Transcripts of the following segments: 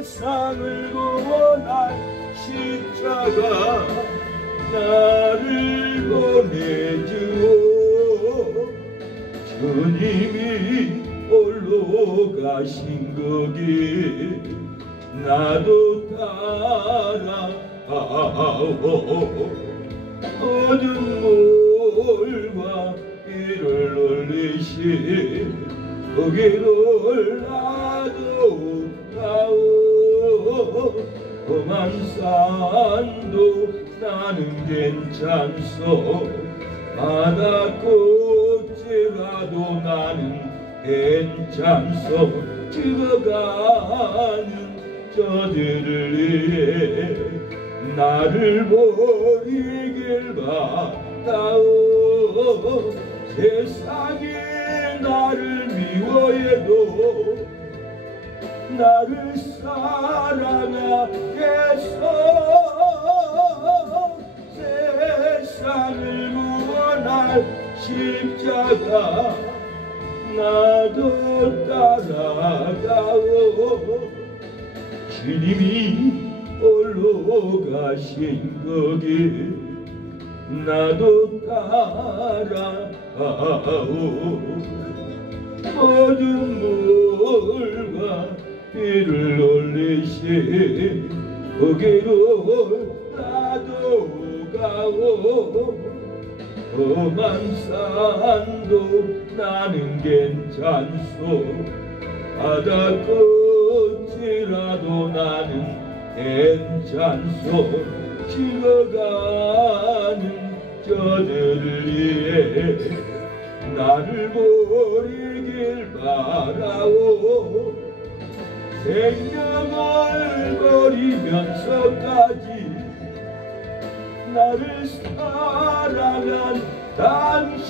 세상을 구원할 십자가 나를 보내주오. 주님이 홀로 가신 거기 나도 따라가오. 어두운 물과 비를 올리신 거기를 나도 가오. 험한 산도 나는 괜찮소. 바다꽃이라도 나는 괜찮소. 죽어가는 저들을 위해 나를 버리길 바라오. 세상이 나를 미워해도 나를 사랑하겠어. 세상을 구원할 십자가 나도 따라가오. 주님이 홀로 가신 거기 나도 따라가오. 모든 물과 비를 올리신 거기로 나도 가오. 험한 산도 나는 괜찮소. 바다꽃이라도 나는 괜찮소. 죽어가는 저들을 위해 나를 버리길 바라오. 생명을 버리면서까지 나를 사랑한 당신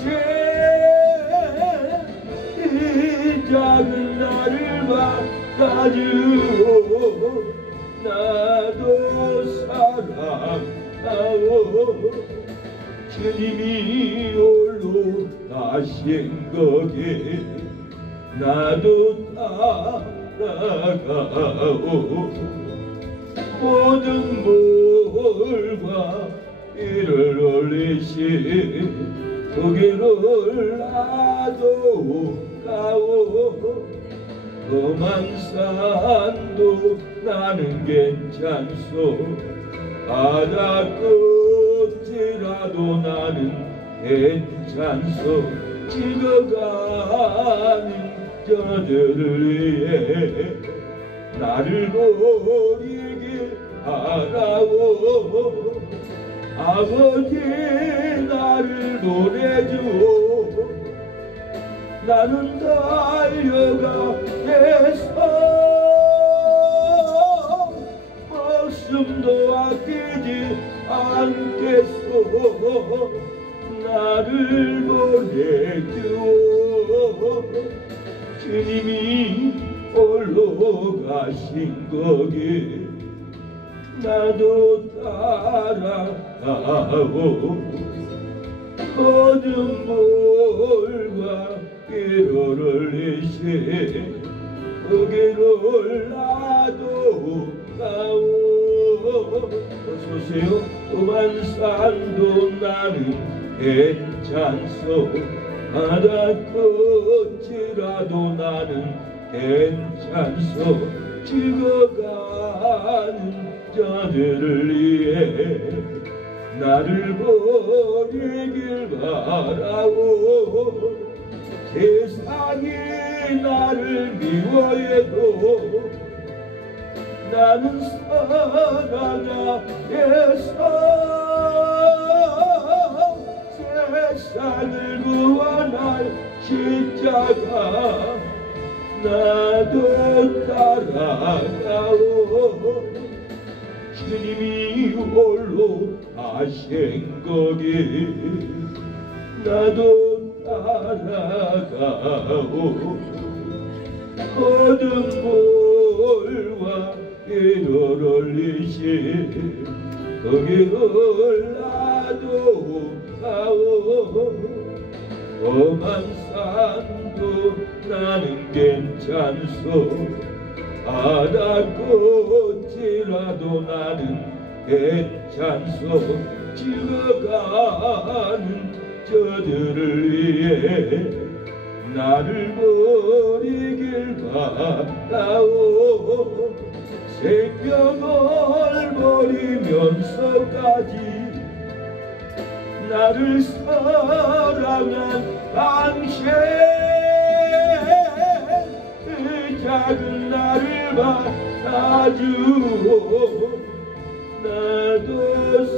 이 작은 나를 받아주오. 나도 사랑하오. 주님이 홀로 가신 거기 나도 따라가오. 모든 물과 비를 올리신 거기를 나도 가오. 험한 산도 나는 괜찮소. 바다꽃이라도 나는 괜찮소. 죽어가는 저들을 위해 나를 버리길 바라오. 아버지 나를 보내주오. 나는 달려가겠어. 목숨도 아끼지 않겠소. 나를 보내주오. 주님이 홀로 가신 거기 나도 따라가오. 모든 물과 비를 올리신 거기를 나도 가오. 어서오세요. 험한 산도 나는 괜찮소. 바다꽃이라도 나는 괜찮소. 죽어가는 저들을 위해 나를 버리길 바라오. 세상이 나를 미워해도 나는 사랑하겠어. 세상을 구원할 십자가 나도 따라가오. 주님이 홀로 가신 거기 나도 따라가오. 모든 물과 비를 올리신 거기를 나도 가오. 험한 산도 나는 괜찮소. 바다꽃이라도 나는 괜찮소. 죽어가는 저들을 위해 나를 버리길 바라오. 생명을 버리면서까지 나를 사랑한 당신, 작은 나를 받아주오. 나도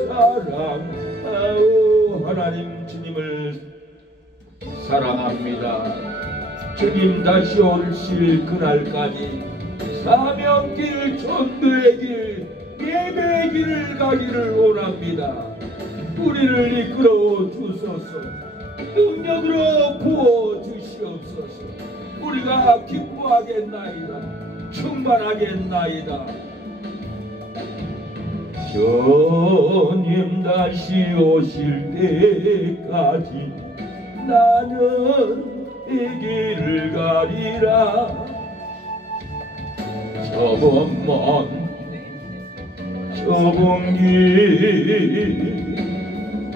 사랑하오. 하나님, 주님을 사랑합니다. 주님 다시 오실 그날까지 사명길, 전도의 길, 예배의 길을 가기를 원합니다. 우리를 이끌어 주소서. 능력으로 부어 주시옵소서. 우리가 기뻐하겠나이다. 충만하겠나이다. 주님 다시 오실 때까지 나는 이 길을 가리라. 좁은 길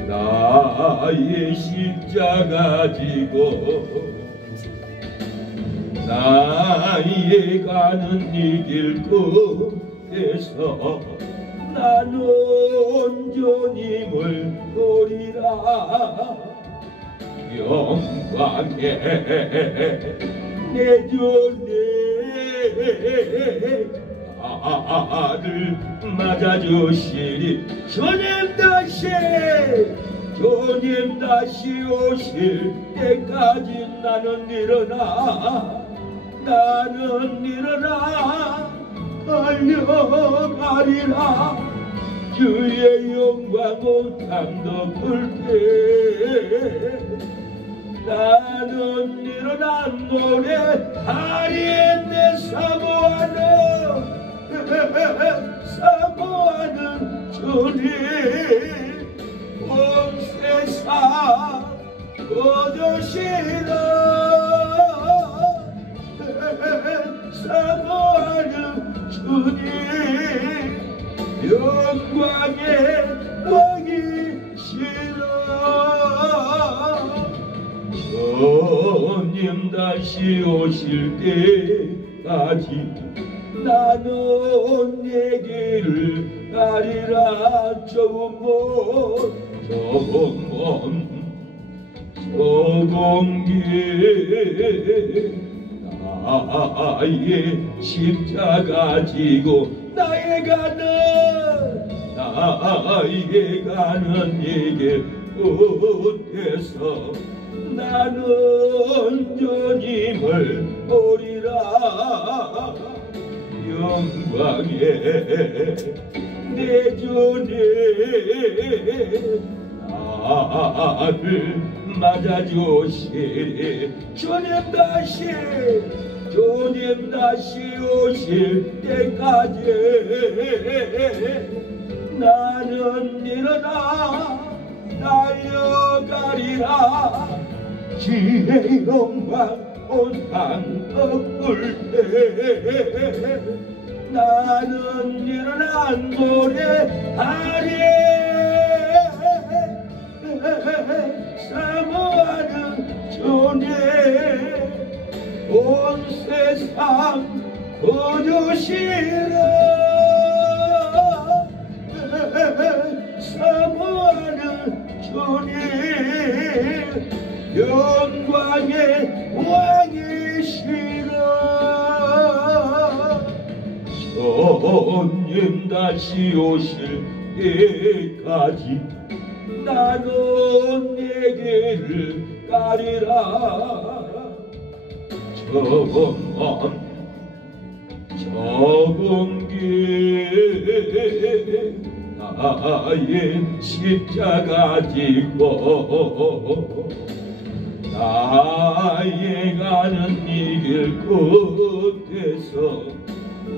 나의 십자가 지고 나의 가는 이 길 끝에서 나는 주님을 보리라. 영광의 내 주님 아들 맞아주시리. 주님 다시 오실 때까지 나는 일어나 달려가리라. 주의 영광 온 땅 덮을 때 나는 일어나 노래하리. 내 사모하는 주님, 온 세상 거두시라. 사모하는 주님, 영광의 왕이시라. 주님 다시 오실 때까지 나는 내 길을 가리라. 좁은 길 나의 십자가 지고 나의 가는 이 길 끝에서 나는 주님을 보리라. 영광의 내 주님 나를 맞아주시리. 주님 다시 오실 때까지 나는 일어나 달려가리라. 주의 영광 온 땅 덮을 때 나는 일어나 노래하리. 사모하는 주님, 온 세상 거두시라. 사모하는 주님, 영광의 왕이시라. 주님 다시 오실 때까지 나는 내 길을 가리라. 좁은 길 나의 십자가 지고 나의 가는 이 길 끝에서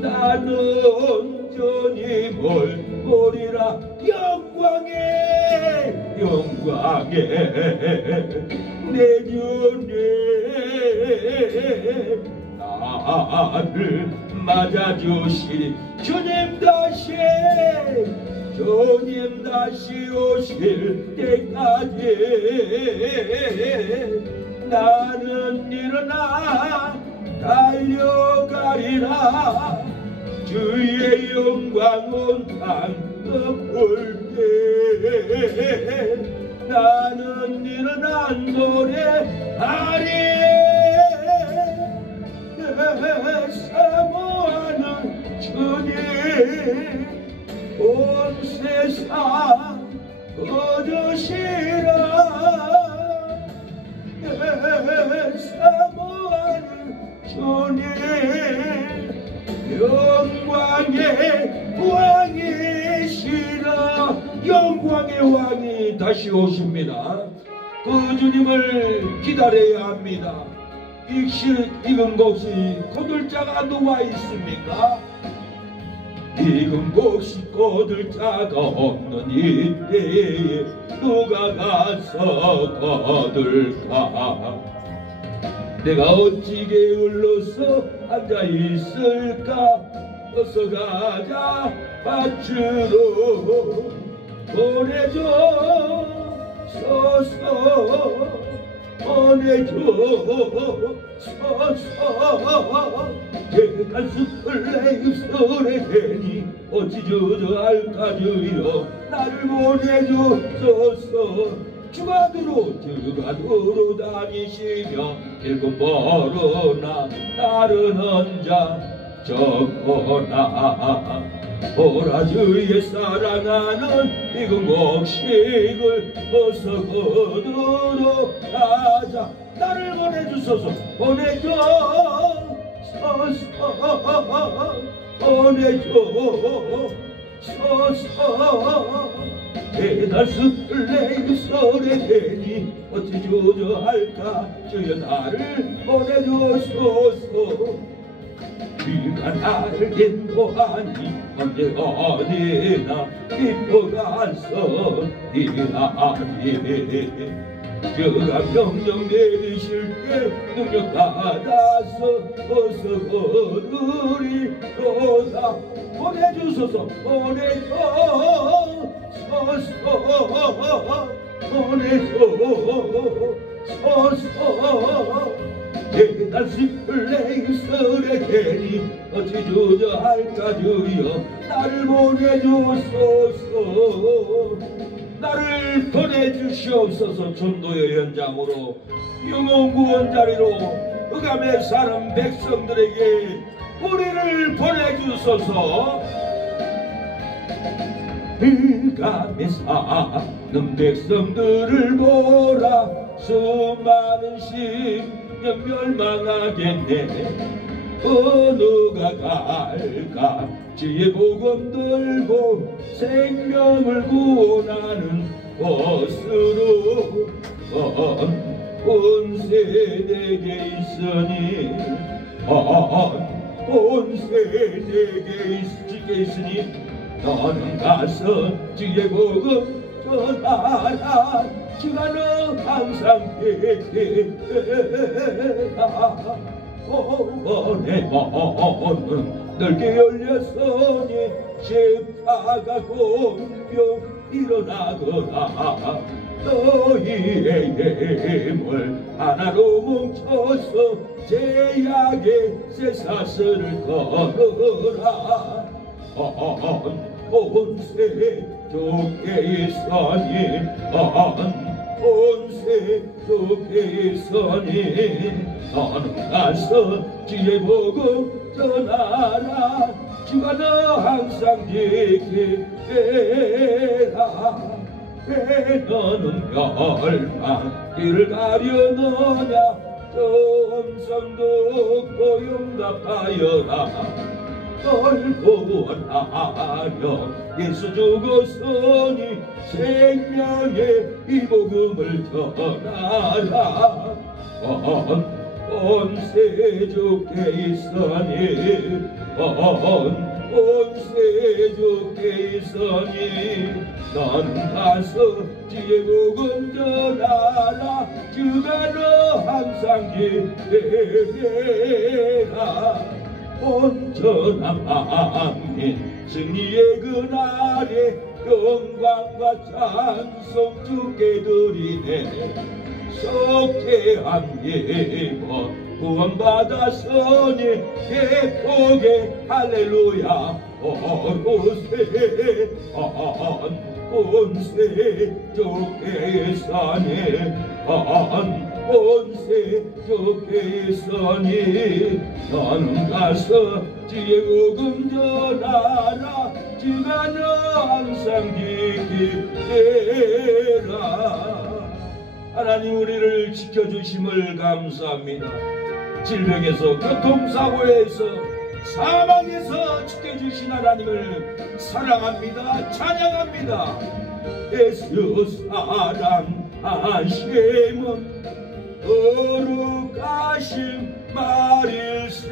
나는 주님을 보리라. 영광의 내 주님 나를 맞아주시리. 주님 다시 오실 때까지 나는 일어나 달려가리라. 주의 영광 온 땅 덮을 때 나는 일어나 노래하리. 사모하는 주님 온 세상 거두시라. 사모하는 주님 영광의 왕이시라. 영광의 왕이 다시 오십니다. 그 주님을 기다려야 합니다. 익은 곳이 거둘 자가 누가 있습니까? 익은 곳이 거둘 자가 없는 이때에 누가 가서 거둘까? 내가 어찌 게을러서 앉아있을까? 어서 가자 밭으로 보내줘 서서 보내줘 서서. 내 가슴을 내 입술에 대니 어찌 주저할까 주여 나를 보내주소서. 주가도로 다니시며 길고 멀으나 나를 혼자 적거나 보라 주의 사랑하는 익은 곡식을 어서 거두러 가자. 나를 보내주소서. 보내주소서. 내 가슴을 내 입술에 대니 어찌 주저할까 주여 나를 보내주소서. 네가 나를 인도하니 언제 어디나 인도가서 일하리. 주가 명령 내리실 때 능력 받아서 어서 거두리로다. 보내주소서. 보내주소서. 내 가슴을 내 입술에 대니 어찌 주저할까 주여 나를 보내주소서. 나를 보내주시옵소서. 전도의 현장으로 영혼 구원 자리로 흑암에 사는 백성들에게 우리를 보내주소서. 흑암에 사는 백성들을 보라. 수많은 심령 멸망하겠네. 어느가 갈까 주의 복음 들고 생명을 구원하는 것으로 온 세대에 있으니 온 세대에 있으니 너는 가서 주의 복음 전하라. 주가 너 항상 계시라. 내 마음은 넓게 열렸으니 십자가 공명 일어나거라. 너희의 힘을 하나로 뭉쳐서 제약의 쇠사슬을 걸어라. 온 세족에 있으니 온 세족에 있으니 너는 가서 주의 복음 전하라. 주가 너 항상 지키라. 왜 너는 멸망 길을 가려느냐. 저 음성 듣고 용답하여라. 널 구원하려 예수 죽었으니 생명의 이 복음을 전하라. 온 세족에 있으니 온 세족에 있으니 너는 가서 주의 복음 전하라. 주가 너 항상 지키라. 온전한 만민 승리의 그날에 영광과 찬송 주께 드리네. 속죄한 예번 구원받았으니 예쁘게 할렐루야. 어로세 본세 주께 있으니 본세 주께 있으니 너는 가서 지혜 복음 전하라. 주가 너 항상 지키라. 하나님 우리를 지켜주심을 감사합니다. 질병에서 교통사고에서 사망에서 지켜주신 하나님을 사랑합니다. 찬양합니다. 예수 사랑하심은 거룩하심 말일세.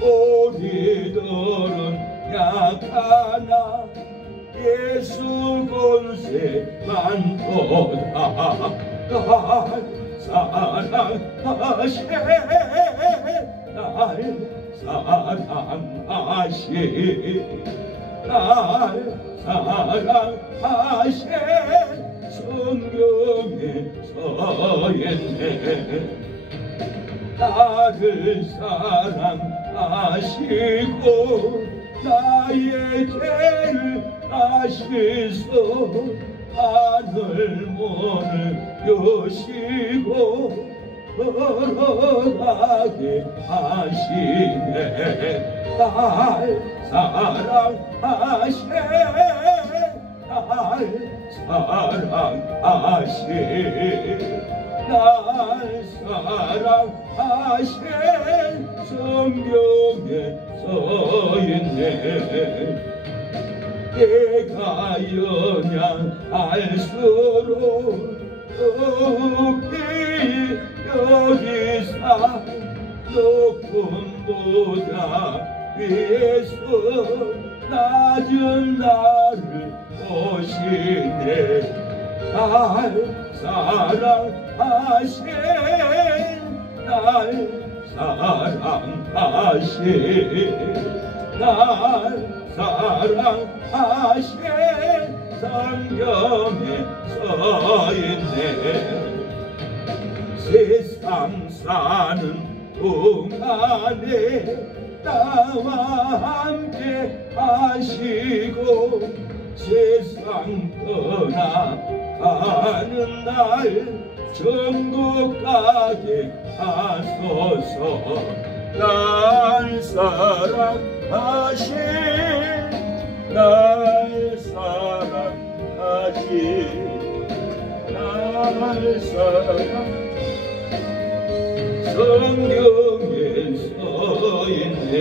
우리들은 약하나 예수 본세만 보다 사랑하시 날 사랑하시 날 사랑하시 성경에 서있네. 나를 사랑하시고 나의 죄를 아시소. 하늘 문을 여시고 걸어가게 하시네. 날 사랑하시 날 사랑하시 날 사랑하시 성경에 서있네. 내가 연약할수록 높이 여기사 높음보다 위에서 낮은 나를 보시네. 날 사랑하신 날 사랑하신 날 사랑하신 성경에 서있네. 세상 사는 동안에 나와 함께 하시고 세상 떠나가는 날 천국 가게 하소서. 날 사랑하신 날 사랑하신 날 사랑 성경에 서있네.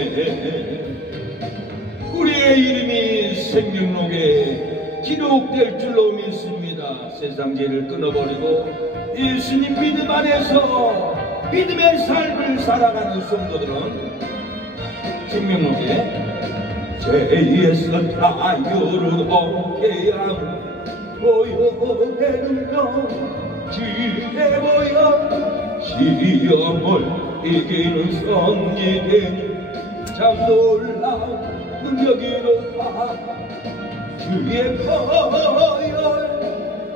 우리의 이름이 생명록에 기록될 줄로 믿습니다. 세상 죄를 끊어버리고 예수님 믿음 안에서 믿음의 삶을 살아가는 성도들은 생명록에 죄에서 자유를 얻게 하고 모여내는 것 지혜 보여 시험을 이기는 성리되니 참 놀라운 능력이로다. 주의 보혈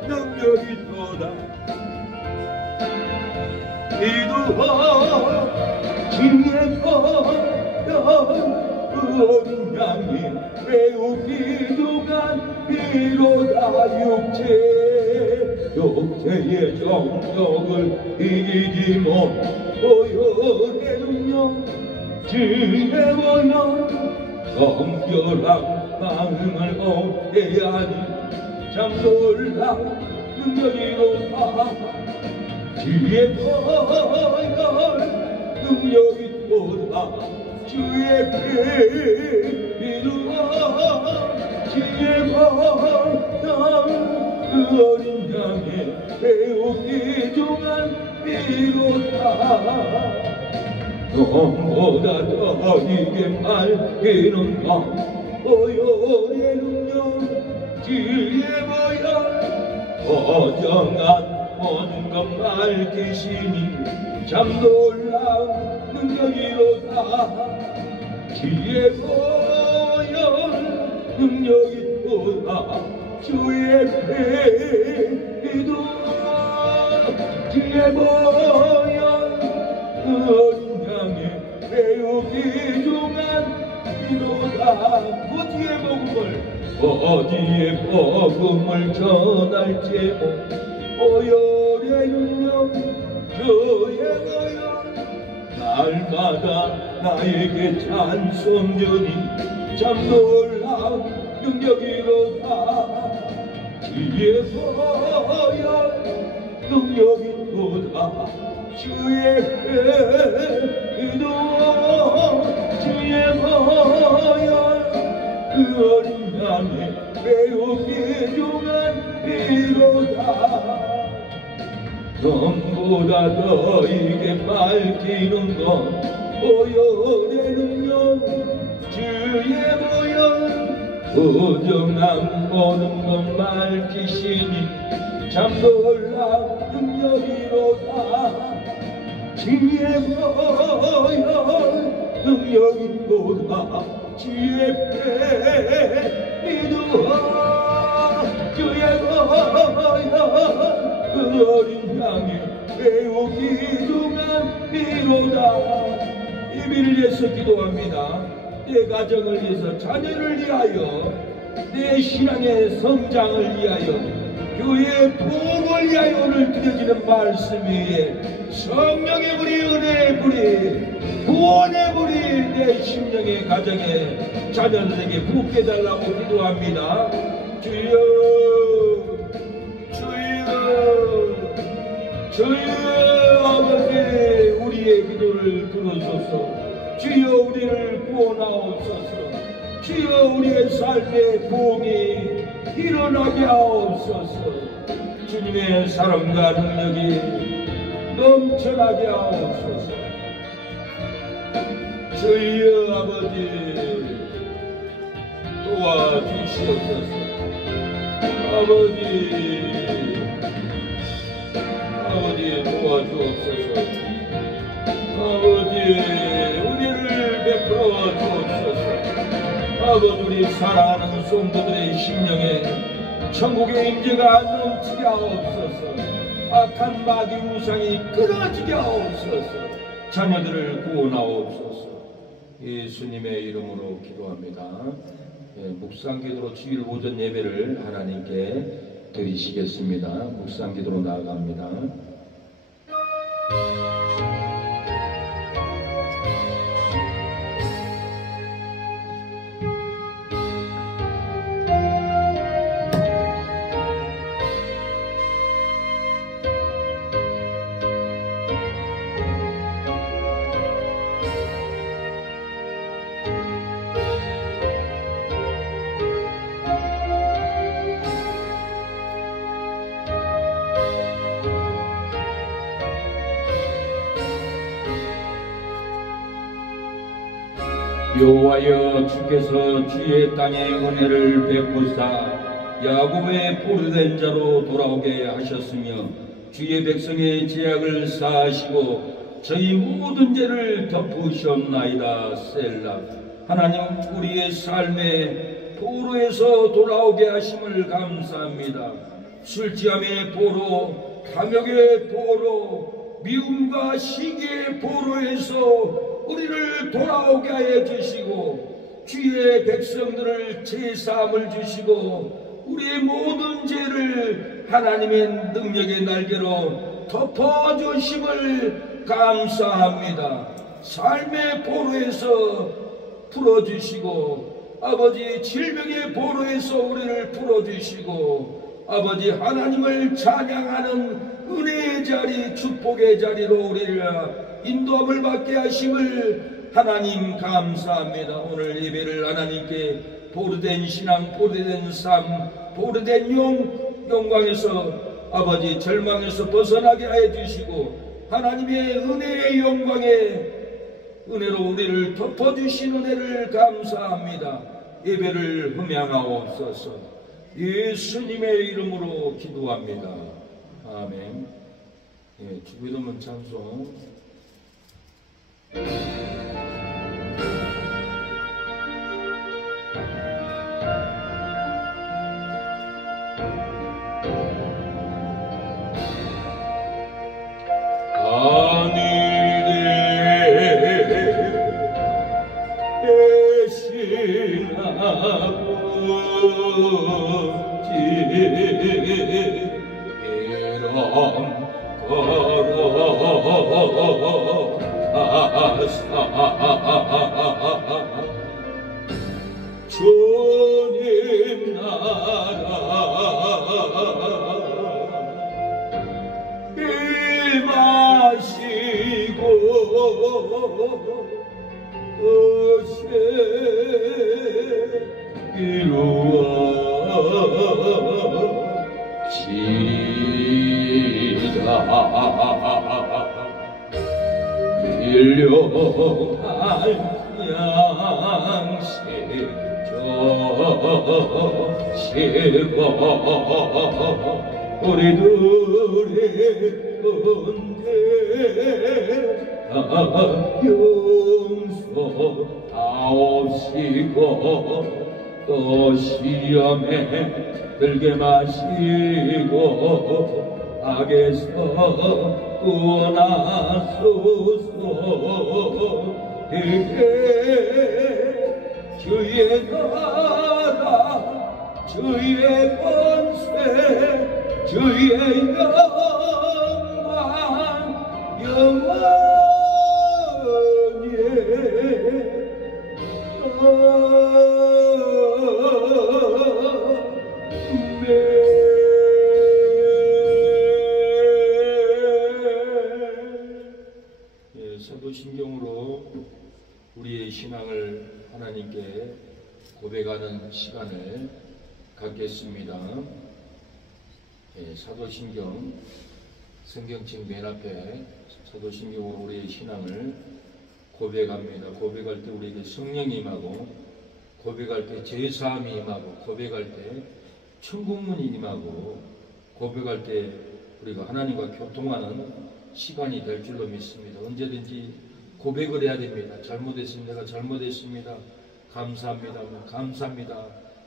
능력이 또다. 기도하 주의 보혈 은양이 매우 귀중한 비로다. 육체의 정욕을 이기지 못 보혈의 능력 주의 보혈 정결한 마음을 얻게 하니 참 놀라운 능력이로다. 주의 보혈 능력이 또다. 주의 피 이루어 주의 보혈 그 어린 양의 매우 귀중한 피로다. 너보다 더 이게 밝히는 것 보혈의 능력 주의 보혈 어정한 모든 것 밝히시니 참 놀라운 능력이로다. 지혜 보혈 능력이 보다 주의 패기도 지혜 보혈 어린 양의 매우 귀중한 이로다. 어디에 복음을 전할지고 보혈의 능력 주의 보혈 날마다 나에게 찬송전이 참 놀라운 능력이로다. 지혜 보혈 능력이 도다 주의 기도 주의 보혈 그 어린 양의 매우 귀중한 피로다. 전보다 더 이게 밝히는 건 보혈의 능력 주의 보혈 부정함 모든 것 밝히시니 참 놀라운 능력이로다. 주의 보혈 능력이 도다 주의 패기도하 주의 보혈 그 어린 양의 매우 귀중한 피로다. 예배를 위해서 기도합니다. 내 가정을 위해서, 자녀를 위하여, 내 신앙의 성장을 위하여, 교회의 부흥을 위하여 오늘 드려지는 말씀 위에 성령의 불이, 은혜의 불이, 구원의 불이 내 심령의 가정에 자녀들에게 붙게 달라고 기도합니다. 주여 주여 주여 아버지 우리의 기도를 들어소서. 주여 우리를 구원하옵소서. 주여 우리의 삶의 부흥이 일어나게 하옵소서. 주님의 사랑과 능력이 넘쳐나게 하옵소서. 주여 아버지 도와주시옵소서. 아버지 도와주옵소서. 아버지 은혜를 베풀어 주옵소서. 아버지 우리 사랑하는 성도들의 심령에 천국의 임재가 넘치게 하옵소서. 악한 마귀 우상이 끊어지게 하옵소서. 자녀들을 구원하옵소서. 예수님의 이름으로 기도합니다. 묵상기도로 주일 오전 예배를 하나님께 드리시겠습니다. 묵상기도로 나아갑니다. 여호와여 주께서 주의 땅에 은혜를 베푸사 야곱의 포로된 자로 돌아오게 하셨으며 주의 백성의 죄악을 사하시고 저희 모든 죄를 덮으셨나이다. 셀라. 하나님 우리의 삶에 포로에서 돌아오게 하심을 감사합니다. 술 취함의 포로, 탐욕의 포로, 미움과 시기의 포로에서 우리를 돌아오게 하여 주시고 주의 백성들을 제사함을 주시고 우리의 모든 죄를 하나님의 능력의 날개로 덮어주심을 감사합니다. 삶의 포로에서 풀어주시고 아버지 질병의 포로에서 우리를 풀어주시고 아버지 하나님을 찬양하는 은혜의 자리, 축복의 자리로 우리를 인도함을 받게 하심을 하나님 감사합니다. 오늘 예배를 하나님께 보르된 신앙, 보르된 삶, 보르된 영광에서 아버지 절망에서 벗어나게 하여 주시고 하나님의 은혜의 영광에 은혜로 우리를 덮어주신 은혜를 감사합니다. 예배를 흠양하옵소서. 예수님의 이름으로 기도합니다. 아멘. 주기도문 찬송 주님 나라 임하시고 어세 이루어지다. 일용할 양식 저시고 우리들의 은혜 용서하옵시고 또 시험에 들게 마시고 악에서 구원하소서. 주의 나라 주의 권세 주의 영광 영원히 사도신경으로 우리의 신앙을 하나님께 고백하는 시간을 갖겠습니다. 사도신경 성경책 맨 앞에 사도신경으로 우리의 신앙을 고백합니다. 고백할 때 우리에게 성령이 임하고, 고백할 때 제사함이 임하고, 고백할 때 천국문이 임하고, 고백할 때 우리가 하나님과 교통하는 시간이 될 줄로 믿습니다. 언제든지 고백을 해야 됩니다. 잘못했습니다. 내가 잘못했습니다. 감사합니다. 감사합니다.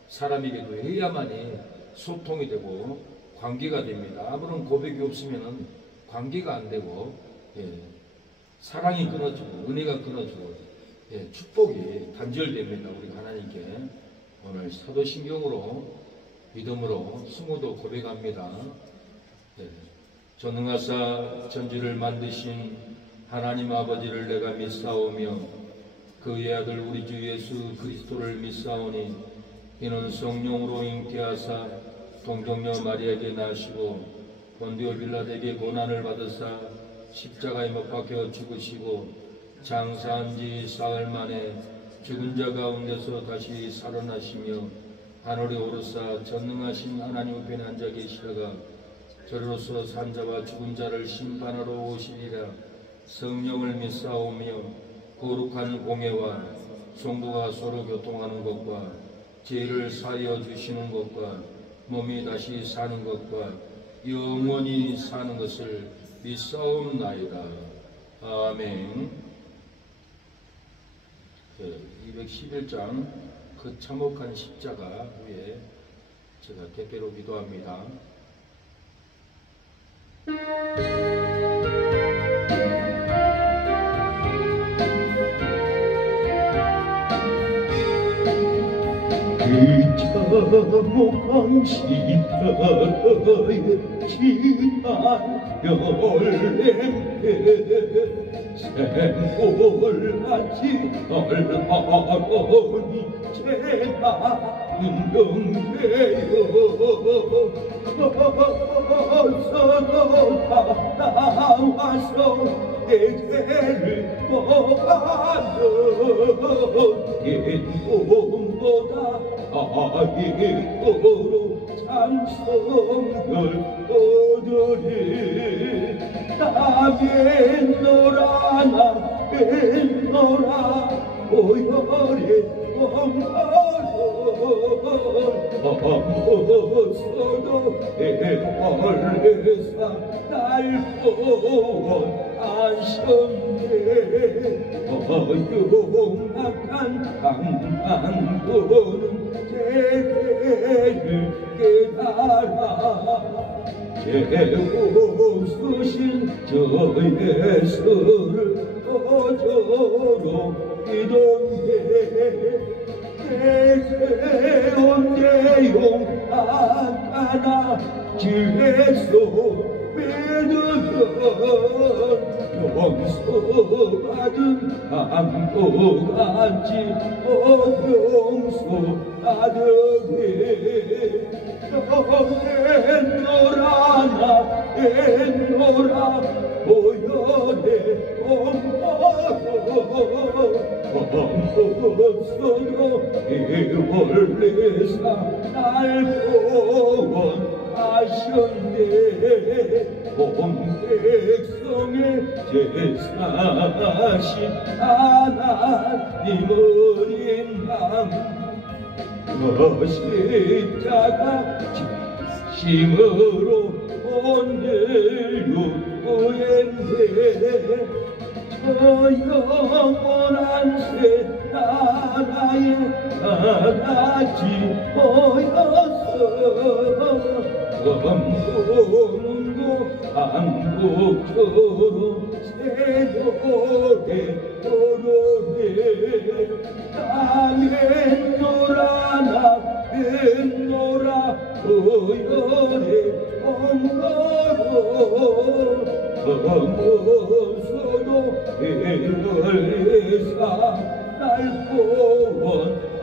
사람에게도 해야만이 소통이 되고 관계가 됩니다. 아무런 고백이 없으면 관계가 안 되고, 사랑이 끊어지고 은혜가 끊어지고, 축복이 단절됩니다. 우리가 하나님께 오늘 사도신경으로 믿음으로 승호도 고백합니다. 전능하사 천지를 만드신 하나님 아버지를 내가 믿사오며 그의 아들 우리 주 예수 그리스도를 믿사오니 이는 성령으로 잉태하사 동정녀 마리아에게 나시고 본디오 빌라에게 고난을 받으사 십자가에 못 박혀 죽으시고 장사한 지 사흘 만에 죽은 자 가운데서 다시 살아나시며 하늘에 오르사 전능하신 하나님 우편에 앉아 계시다가 저리로서 산자와 죽은 자를 심판하러 오시리라. 성령을 믿사오며 거룩한 공예와 성도가 서로 교통하는 것과 죄를 사하여 주시는 것과 몸이 다시 사는 것과 영원히 사는 것을 믿사옵나이다. 아멘. 211장 그 참혹한 십자가 위에 제가 대표로 기도합니다. 그 참혹한 십자가의 지난 열렘에 샘물같이 널하더니 제나는 영예여 어서도 나와서 내 죄를 보아줘. 옛몸보다 아이도록 찬송을 얻으리. 나면노라 나면노라 오열의 어머서도 내 얼레사 날 보원 하셨네. 용악한 강한도는 제대를 깨달아 재우수신 저 예수를 어저로 믿었네. 내 언제 용하나 지혜소 믿으면 용서받은 암도같이 용서받으리 엔노라 오열의 없어도 이월리사 날 구원하셨네 온 백성의 제사신 하나님 어린 양 십자가 힘으로 오늘 육구했네 저 영원한 새 나라에 나같이 모였어 검문고 한국처럼 새노래 노래 땅에 노라나 뱃노라 오열에 엉거로 어머서도 일월사 날 구원하셨네.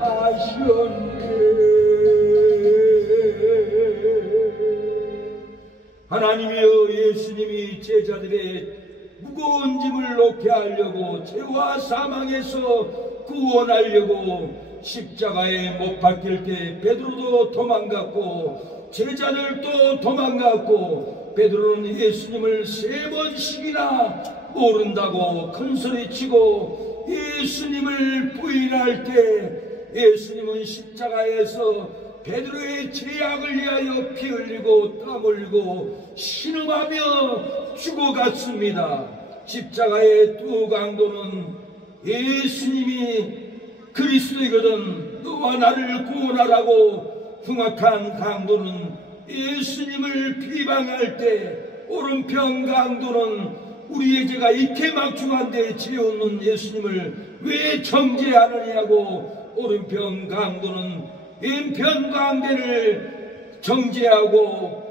하나님이여 예수님이 제자들의 무거운 짐을 놓게 하려고 죄와 사망에서 구원하려고 십자가에 못 박힐 때 베드로도 도망갔고 제자들도 도망갔고 베드로는 예수님을 3번씩이나 모른다고 큰소리치고 예수님을 부인할 때 예수님은 십자가에서 베드로의 죄악을 위하여 피 흘리고 땀 흘리고 신음하며 죽어갔습니다. 십자가의 두 강도는 예수님이 그리스도이거든 너와 나를 구원하라고 흉악한 강도는 예수님을 비방할 때 오른편 강도는 우리의 죄가 이렇게 막중한데 죄 없는 예수님을 왜 정죄하느냐고 오른편 강도는 왼편 강대를 정죄하고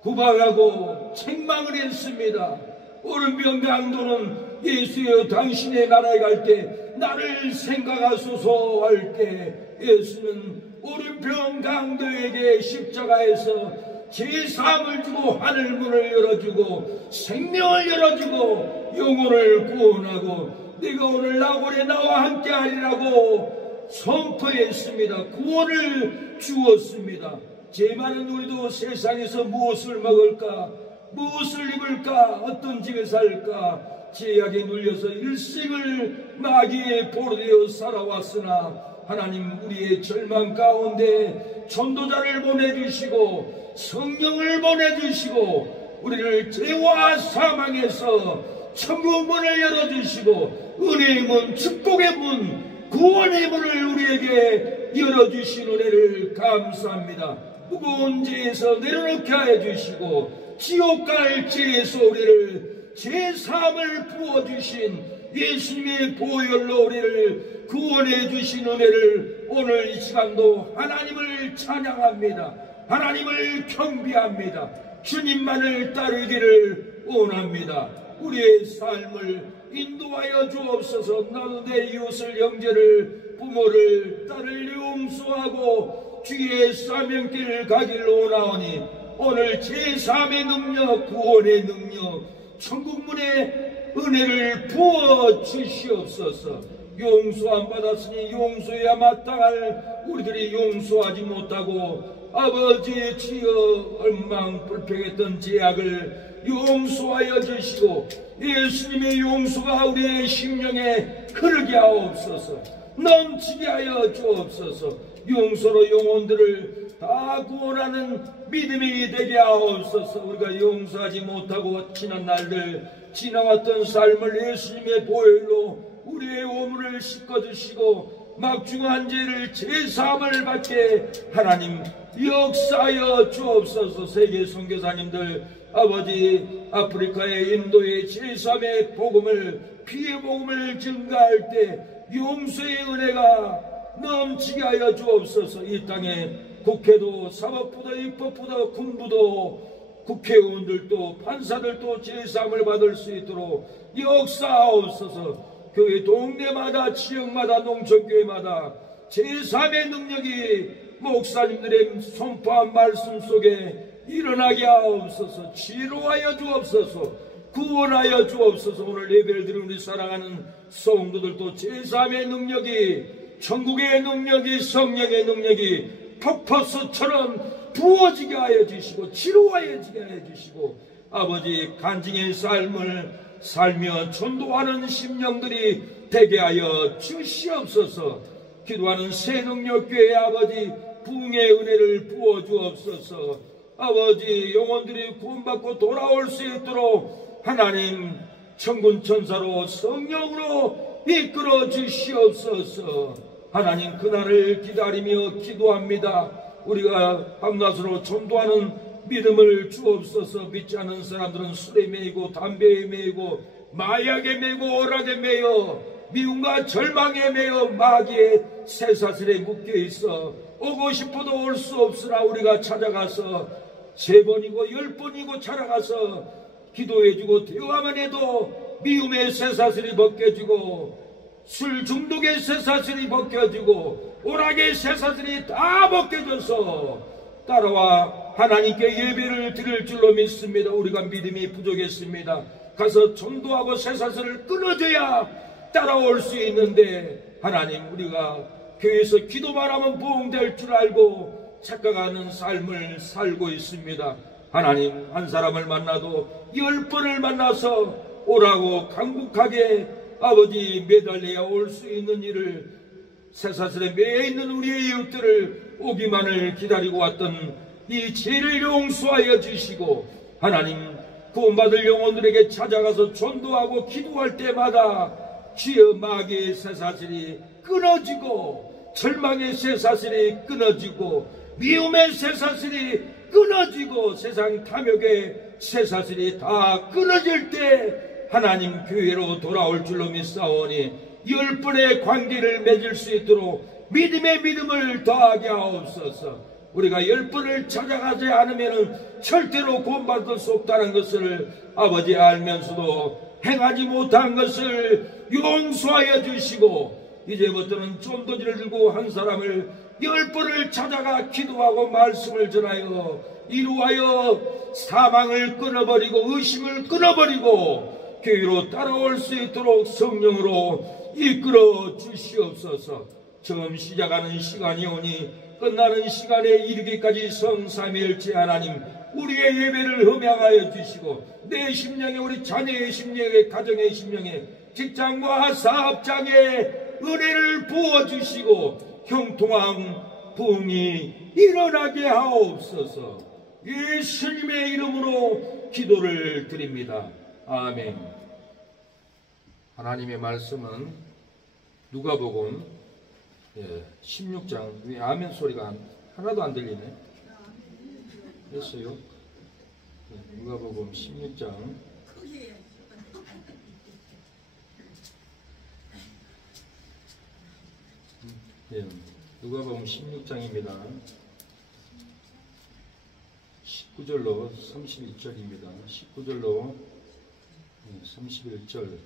구박하고 책망을 했습니다. 오른편 강도는 예수여 당신의 나라에 갈 때 나를 생각하소서 할 때 예수는 오른편 강도에게 십자가에서 제3을 주고 하늘문을 열어주고 생명을 열어주고 영혼을 구원하고 네가 오늘 나골에 나와 함께 하리라고 선포했습니다. 구원을 주었습니다. 죄 많은 우리도 세상에서 무엇을 먹을까 무엇을 입을까 어떤 집에 살까 죄악에 눌려서 일생을 마귀에 포로되어 살아왔으나 하나님 우리의 절망 가운데 전도자를 보내주시고 성령을 보내주시고 우리를 죄와 사망에서 천국 문을 열어주시고 은혜의 문, 축복의 문, 구원의 문을 우리에게 열어주신 은혜를 감사합니다. 무거운 죄에서 내려놓게 하여 주시고 지옥 갈 죄에서 우리를 제3을 부어주신 예수님의 보혈로 우리를 구원해 주신 은혜를 오늘 이 시간도 하나님을 찬양합니다. 하나님을 경배합니다. 주님만을 따르기를 원합니다. 우리의 삶을 인도하여 주옵소서. 나도 내 이웃을 형제를 부모를 딸을 용서하고 주의 사명길 가기를 원하오니 오늘 제3의 능력 구원의 능력 천국문의 은혜를 부어 주시옵소서. 용서함 받았으니 용서해야 마땅할 우리들이 용서하지 못하고 아버지의 지어 엉망불평했던 죄악을 용서하여 주시고 예수님의 용서가 우리의 심령에 흐르게 하옵소서. 넘치게 하여 주옵소서. 용서로 영혼들을 다 구원하는 믿음이 되게 하옵소서. 우리가 용서하지 못하고 지난 날들 지나왔던 삶을 예수님의 보혈로 우리의 오물을 씻어주시고 막중한 죄를 제사함을 받게 하나님 역사하여 주옵소서. 세계 선교사님들 아버지 아프리카의 인도의 제3의 복음을 피의 복음을 증가할 때 용서의 은혜가 넘치게 하여 주옵소서. 이 땅에 국회도 사법부도 입법부도 군부도 국회의원들도 판사들도 제사함을 받을 수 있도록 역사하옵소서. 교회 동네마다 지역마다 농촌교회마다 제3의 능력이 목사님들의 선포한 말씀 속에 일어나게 하옵소서. 치료하여 주옵소서. 구원하여 주옵소서. 오늘 예배를 드리는 우리 사랑하는 성도들도 제3의 능력이, 천국의 능력이, 성령의 능력이 폭포수처럼 부어지게 하여 주시고 치료하여 지게 하여 주시고, 아버지 간증의 삶을 살며 전도하는 심령들이 되게 하여 주시옵소서. 기도하는 새능력교회 아버지 부흥의 은혜를 부어 주옵소서. 아버지 영혼들이 구원받고 돌아올 수 있도록 하나님 천군 천사로 성령으로 이끌어 주시옵소서. 하나님 그날을 기다리며 기도합니다. 우리가 밤낮으로 전도하는 믿음을 주옵소서. 믿지 않는 사람들은 술에 매이고 담배에 매이고 마약에 매이고 오락에 매여 미움과 절망에 매여 마귀의 쇠사슬에 묶여있어 오고 싶어도 올 수 없으나 우리가 찾아가서 3번이고 10번이고 찾아가서 기도해주고 대화만 해도 미움의 쇠사슬이 벗겨지고 술 중독의 쇠사슬이 벗겨지고 오락의 쇠사슬이 다 벗겨져서 따라와 하나님께 예배를 드릴 줄로 믿습니다. 우리가 믿음이 부족했습니다. 가서 전도하고 쇠사슬을 끊어줘야 따라올 수 있는데, 하나님 우리가 교회에서 기도만 하면 부흥될 줄 알고 착각하는 삶을 살고 있습니다. 하나님 한 사람을 만나도 10번을 만나서 오라고 강국하게 아버지 매달려야 올 수 있는 일을, 쇠사슬에 매여있는 우리의 이웃들을 오기만을 기다리고 왔던 이 죄를 용서하여 주시고, 하나님 구원받을 영혼들에게 찾아가서 전도하고 기도할 때마다 주여 마귀의 쇠사슬이 끊어지고 절망의 쇠사슬이 끊어지고 미움의 쇠사슬이 끊어지고 세상 탐욕의 쇠사슬이 다 끊어질 때 하나님 교회로 돌아올 줄로 믿사오니 10번의 관계를 맺을 수 있도록 믿음의 믿음을 더하게 하옵소서. 우리가 10번을 찾아가지 않으면 절대로 구원받을 수 없다는 것을 아버지 알면서도 행하지 못한 것을 용서하여 주시고, 이제부터는 전도지를 들고 한 사람을 10번을 찾아가 기도하고 말씀을 전하여 이루하여 사망을 끊어버리고 의심을 끊어버리고 교회로 따라올 수 있도록 성령으로 이끌어 주시옵소서. 처음 시작하는 시간이 오니 끝나는 시간에 이르기까지 성삼위일체 하나님 우리의 예배를 흠양하여 주시고 내 심령에, 우리 자녀의 심령에, 가정의 심령에, 직장과 사업장에 은혜를 부어주시고 형통한 부흥이 일어나게 하옵소서. 예수님의 이름으로 기도를 드립니다. 아멘. 하나님의 말씀은 누가복음 16장, 왜 아멘 소리가 하나도 안 들리네? 됐어요? 누가복음 16장 누가복음 16장입니다. 19절로 31절입니다. 19절로 31절.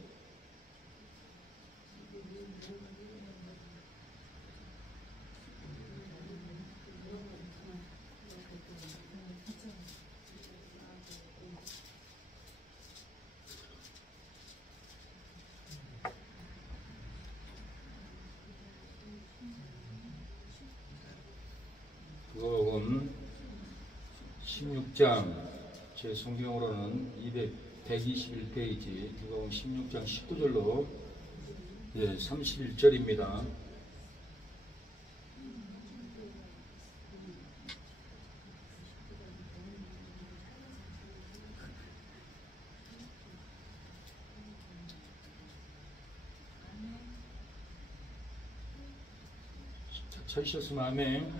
누가복음 16장, 제 성경으로는 121페이지, 누가복음 16장 19절로 31절입니다. 찾으셨으면 아멘.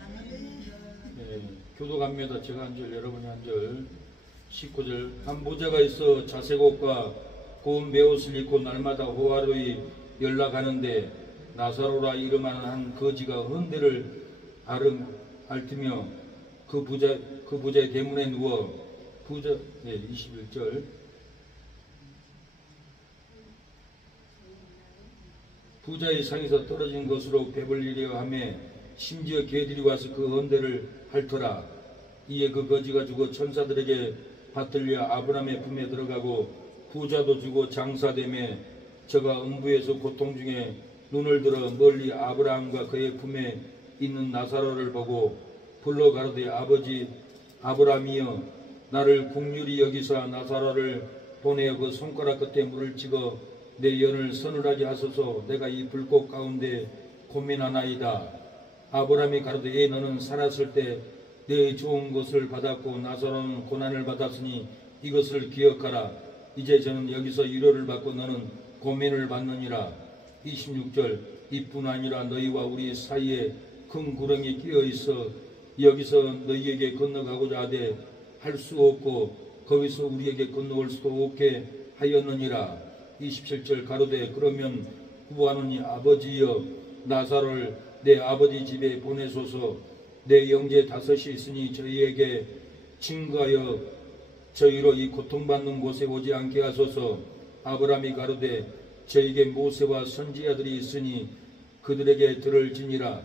교도 갑니다. 제가 한 절, 여러분이 한 절. 19절. 한 모자가 있어 자색 옷과 고운 베옷을 입고 날마다 호화로이 연락하는데 나사로라 이름하는 한 거지가 헌대를 앓으며 그 부자의 대문에 누워 21절 부자의 상에서 떨어진 것으로 배불리려 하며 심지어 개들이 와서 그 헌대를 핥더라. 이에 그 거지가 죽어 천사들에게 받들려 아브라함의 품에 들어가고 부자도 죽어 장사되며 저가 음부에서 고통 중에 눈을 들어 멀리 아브라함과 그의 품에 있는 나사로를 보고 불러 가로되 아버지 아브라함이여 나를 긍휼히 여기사 나사로를 보내어 그 손가락 끝에 물을 찍어 내 연을 서늘하게 하소서. 내가 이 불꽃 가운데 고민하나이다. 아브라함이 가로되 너는 살았을 때 내 좋은 것을 받았고 나사로는 고난을 받았으니 이것을 기억하라. 이제 저는 여기서 위로를 받고 너는 고민을 받느니라. 26절 이뿐 아니라 너희와 우리 사이에 큰 구렁이 끼어 있어 여기서 너희에게 건너가고자 하되 할 수 없고 거기서 우리에게 건너올 수도 없게 하였느니라. 27절 가로되 그러면 구하노니 아버지여 나사로를 내 아버지 집에 보내소서. 내 형제 5이 있으니 저희에게 친구하여 저희로 이 고통받는 곳에 오지 않게 하소서. 아브라함이 가로되 저에게 모세와 선지자들이 있으니 그들에게 들을지니라.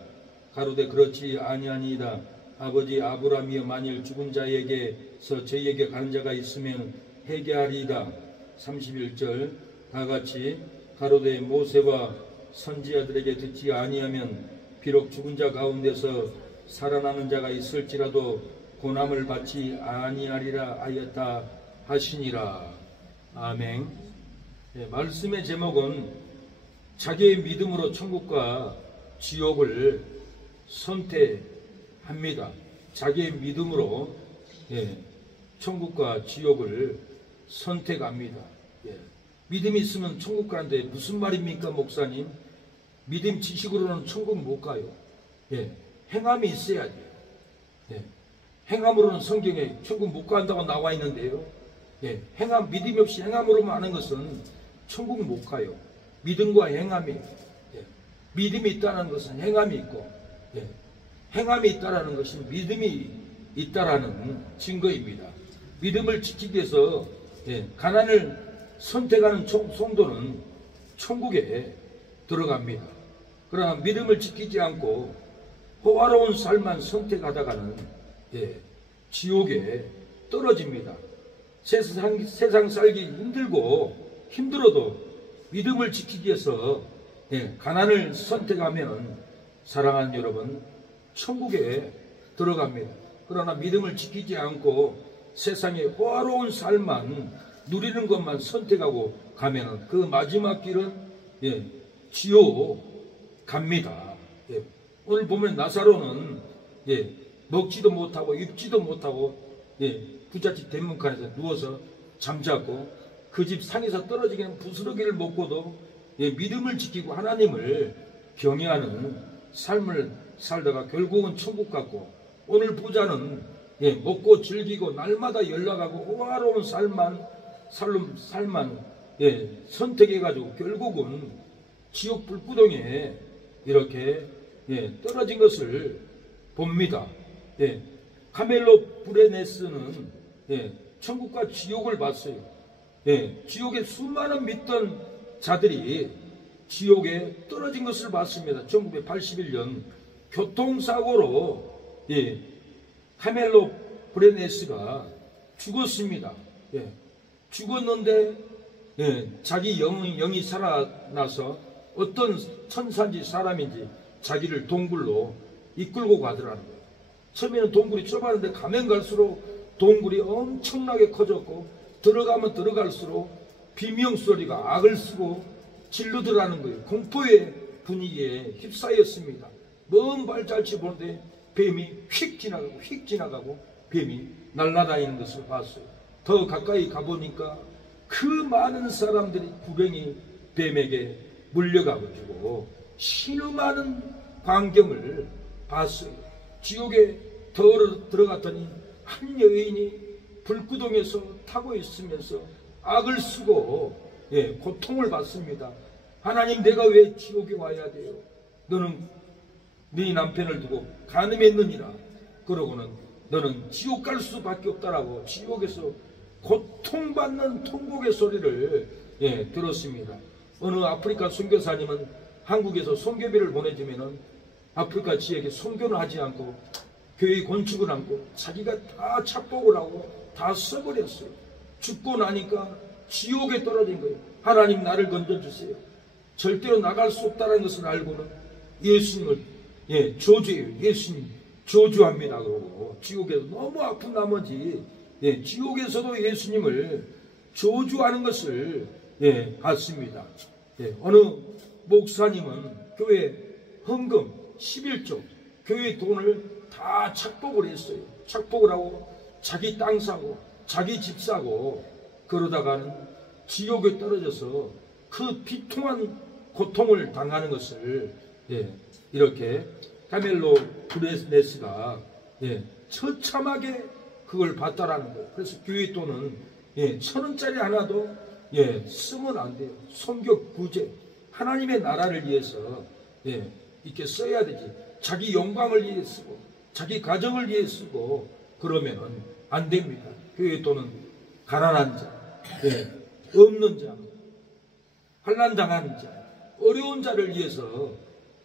가로되 그렇지 아니하니이다. 아버지 아브라함이여 만일 죽은 자에게서 저희에게 가는 자가 있으면 회개하리이다. 31절 다같이 가로되 모세와 선지자들에게 듣지 아니하면 비록 죽은 자 가운데서 살아나는 자가 있을지라도 고난을 받지 아니하리라 하였다 하시니라. 아멘. 말씀의 제목은 자기의 믿음으로 천국과 지옥을 선택합니다. 자기의 믿음으로 천국과 지옥을 선택합니다. 믿음이 있으면 천국 가는데 무슨 말입니까 목사님? 믿음 지식으로는 천국 못 가요. 행함이 있어야 돼요. 행함으로는 성경에 천국 못 간다고 나와 있는데요. 행함, 믿음이 없이 행함으로만 하는 것은 천국 못 가요. 믿음과 행함이 믿음이 있다는 것은 행함이 있고 행함이 있다는 것은 믿음이 있다라는 증거입니다. 믿음을 지키기 위해서 가난을 선택하는 성도는 천국에 들어갑니다. 그러나 믿음을 지키지 않고 호화로운 삶만 선택하다가는 지옥에 떨어집니다. 세상 살기 힘들어도 믿음을 지키기 위해서 가난을 선택하면 사랑하는 여러분 천국에 들어갑니다. 그러나 믿음을 지키지 않고 세상의 호화로운 삶만 누리는 것만 선택하고 가면 그 마지막 길은 지옥 갑니다. 오늘 보면 나사로는 먹지도 못하고 입지도 못하고 부잣집 대문간에서 누워서 잠자고 그 집 상에서 떨어지기는 부스러기를 먹고도 믿음을 지키고 하나님을 경외하는 삶을 살다가 결국은 천국 갔고, 오늘 부자는 먹고 즐기고 날마다 연락하고 호화로운 삶만 선택해가지고 결국은 지옥 불구덩이에 이렇게 떨어진 것을 봅니다. 카멜로 브레네스는 천국과 지옥을 봤어요. 지옥에 수많은 믿던 자들이 지옥에 떨어진 것을 봤습니다. 1981년 교통사고로 카멜로 브레네스가 죽었습니다. 죽었는데 자기 영이 살아나서 어떤 천사인지 사람인지 자기를 동굴로 이끌고 가더라는 거예요. 처음에는 동굴이 좁았는데 가면 갈수록 동굴이 엄청나게 커졌고 들어가면 들어갈수록 비명소리가 악을 쓰고 질르더라는 거예요. 공포의 분위기에 휩싸였습니다. 먼 발자취 보는데 뱀이 휙 지나가고 뱀이 날아다니는 것을 봤어요. 더 가까이 가보니까 그 많은 사람들이 구렁이 뱀에게 물려가지고 신음하는 광경을 봤어요. 지옥에 들어갔더니 한 여인이 불구덩이에서 타고 있으면서 악을 쓰고 고통을 받습니다. 하나님, 내가 왜 지옥에 와야 돼요? 너는 네 남편을 두고 간음했느니라. 그러고는 너는 지옥 갈 수밖에 없다라고 지옥에서 고통받는 통곡의 소리를 들었습니다. 어느 아프리카 선교사님은 한국에서 선교비를 보내주면은 아프리카 지역에 선교는 하지 않고 교회 건축을 않고 자기가 다 착복을 하고 다 써버렸어요. 죽고 나니까 지옥에 떨어진 거예요. 하나님, 나를 건져주세요. 절대로 나갈 수 없다는 것을 알고는 예수님을 저주해요. 예수님 저주합니다. 그러고 지옥에서 너무 아픈 나머지 지옥에서도 예수님을 저주하는 것을 봤습니다. 어느 목사님은 교회 헌금 11조 교회 돈을 다 착복을 했어요. 착복을 하고 자기 땅 사고 자기 집 사고 그러다가는 지옥에 떨어져서 그 비통한 고통을 당하는 것을 이렇게 카멜로 브레네스가 처참하게 그걸 봤다라는 거예요. 그래서 교회 돈은 1,000원짜리 하나도 쓰면 안 돼요. 선교 구제, 하나님의 나라를 위해서 이렇게 써야 되지. 자기 영광을 위해 쓰고 자기 가정을 위해 쓰고 그러면은 안 됩니다. 교회 돈은 가난한 자, 없는 자, 환난당하는 자, 어려운 자를 위해서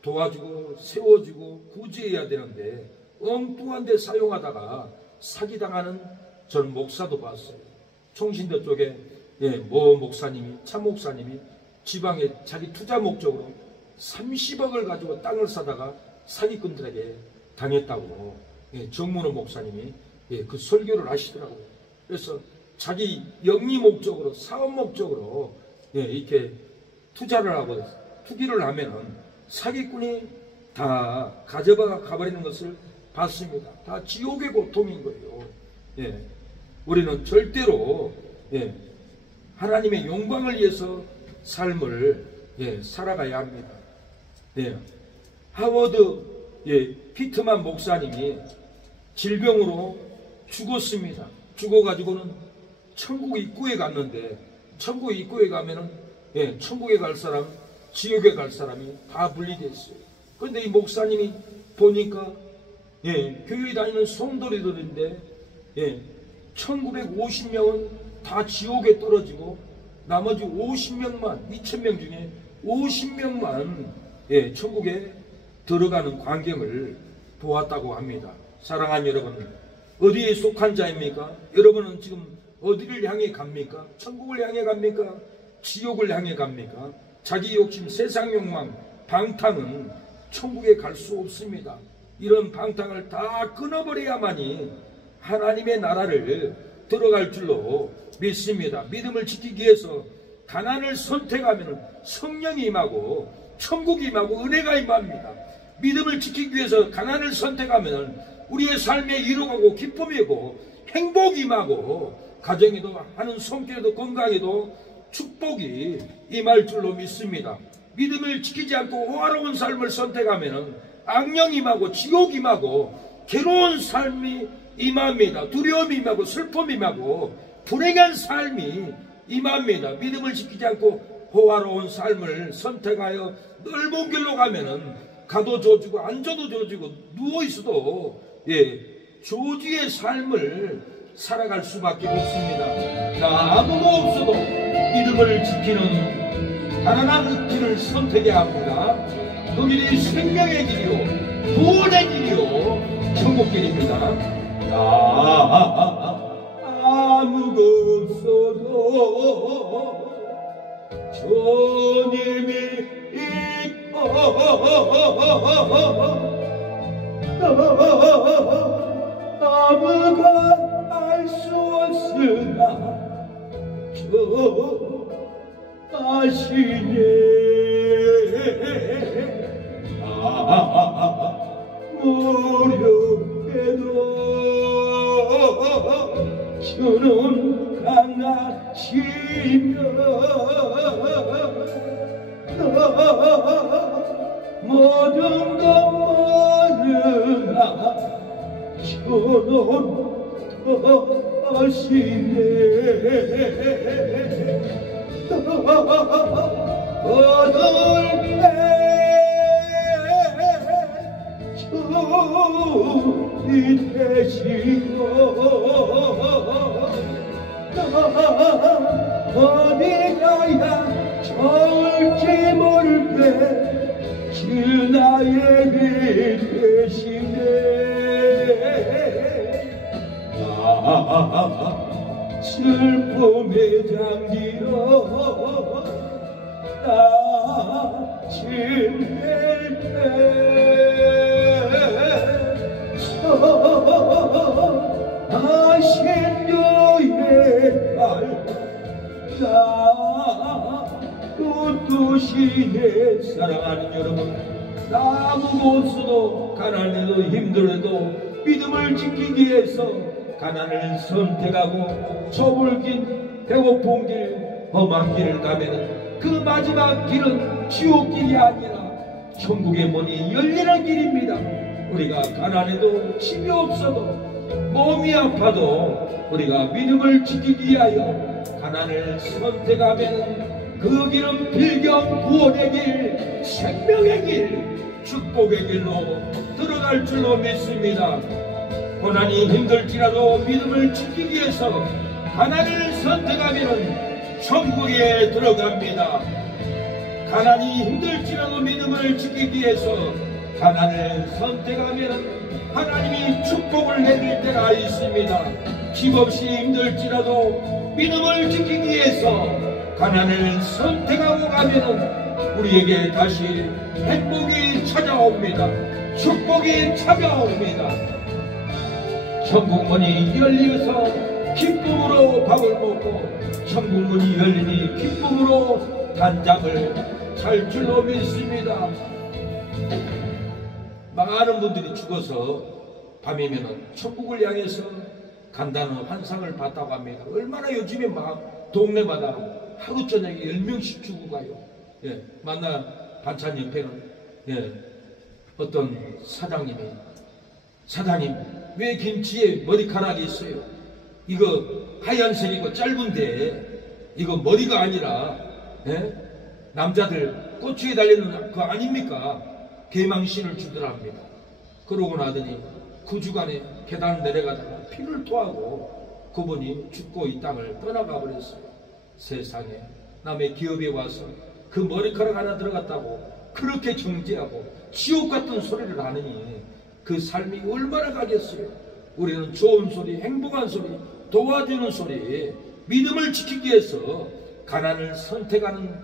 도와주고 세워주고 구제해야 되는데 엉뚱한 데 사용하다가 사기당하는 전 목사도 봤어요. 총신도 쪽에 모 목사님이, 참 목사님이 지방에 자기 투자 목적으로 30억을 가지고 땅을 사다가 사기꾼들에게 당했다고 정문호 목사님이 그 설교를 하시더라고요. 그래서 자기 영리 목적으로, 사업 목적으로 이렇게 투자를 하고 투기를 하면은 사기꾼이 다 가져가 가버리는 것을 봤습니다. 다 지옥의 고통인 거예요. 우리는 절대로 하나님의 영광을 위해서 삶을 살아가야 합니다. 하워드 피트만 목사님이 질병으로 죽었습니다. 죽어가지고는 천국 입구에 갔는데 천국 입구에 가면은 천국에 갈 사람, 지옥에 갈 사람이 다 분리되어 있어요. 그런데 이 목사님이 보니까 교회 다니는 성도들인데 1950명은 다 지옥에 떨어지고 나머지 50명만, 2000명 중에 50명만 천국에 들어가는 광경을 보았다고 합니다. 사랑하는 여러분, 어디에 속한 자입니까? 여러분은 지금 어디를 향해 갑니까? 천국을 향해 갑니까? 지옥을 향해 갑니까? 자기 욕심, 세상 욕망, 방탕은 천국에 갈 수 없습니다. 이런 방탕을 다 끊어버려야만이 하나님의 나라를 들어갈 줄로 믿습니다. 믿음을 지키기 위해서 가난을 선택하면 성령이 임하고 천국이 임하고 은혜가 임합니다. 믿음을 지키기 위해서 가난을 선택하면 우리의 삶에 이루고 기쁨이고 행복이 임하고 가정에도 하는 손길에도 건강에도 축복이 임할 줄로 믿습니다. 믿음을 지키지 않고 호화로운 삶을 선택하면 악령 임하고 지옥 임하고 괴로운 삶이 임합니다. 두려움이 임하고 슬픔이 임하고 불행한 삶이 임합니다. 믿음을 지키지 않고 호화로운 삶을 선택하여 넓은 길로 가면은 가도 조지고 앉아도 조지고 누워있어도 조지의 삶을 살아갈 수밖에 없습니다. 나 아무도 없어도 믿음을 지키는 가난한 길을 선택해야 합니다. 그 길이 생명의 길이요 구원의 길이요 천국길입니다. 나 아무도 없어도 주님이 있고 아무가 알 수 없으나 주 아시네. 무렵에도 주는 강하시며 모든 것 모르나 주는 하시네. 얻을 때 주님 되시고 어디 가야 좋을지 모를 때 주 나의 빛 되시네 슬픔에 잠기어 나침될 때 선하신 주의 날 뜻이네 사랑하는 여러분 아무 곳으로 가난해도 힘들어도 믿음을 지키기 위해서 가난을 선택하고 좁은 길 배고픈 길 험한 길을 가면은 그 마지막 길은 지옥길이 아니라 천국의 문이 열리는 길입니다. 우리가 가난해도 힘이 없어도 몸이 아파도 우리가 믿음을 지키기 위하여 가난을 선택하면 그 길은 필경 구원의 길 생명의 길 축복의 길로 들어갈 줄로 믿습니다. 고난이 힘들지라도 믿음을 지키기 위해서 가난을 선택하면 천국에 들어갑니다. 가난이 힘들지라도 믿음을 지키기 위해서 가난을 선택하면 하나님이 축복을 내릴 때가 있습니다. 집 없이 힘들지라도 믿음을 지키기 위해서 가난을 선택하고 가면 우리에게 다시 행복이 찾아옵니다. 축복이 찾아옵니다. 천국문이 열려서 기쁨으로 밥을 먹고 천국문이 열리니 기쁨으로 단잠을 잘 줄로 믿습니다. 많은 분들이 죽어서 밤이면 천국을 향해서 간다는 환상을 봤다고 합니다. 얼마나 요즘에 막 동네마다 하루 저녁에 10명씩 죽고 가요. 예, 만나 반찬 옆에는 어떤 사장님이 사장님 왜 김치에 머리카락이 있어요? 이거 하얀색이고 짧은데 이거 머리가 아니라 남자들 꼬추에 달리는 그거 아닙니까? 개망신을 주더랍니다. 그러고 나더니 그 주간에 계단을 내려가다가 피를 토하고 그분이 죽고 이 땅을 떠나가 버렸어요. 세상에 남의 기업에 와서 그 머리카락 하나 들어갔다고 그렇게 정죄하고 지옥 같은 소리를 하느니 그 삶이 얼마나 가겠어요. 우리는 좋은 소리, 행복한 소리, 도와주는 소리, 믿음을 지키기 위해서 가난을 선택하는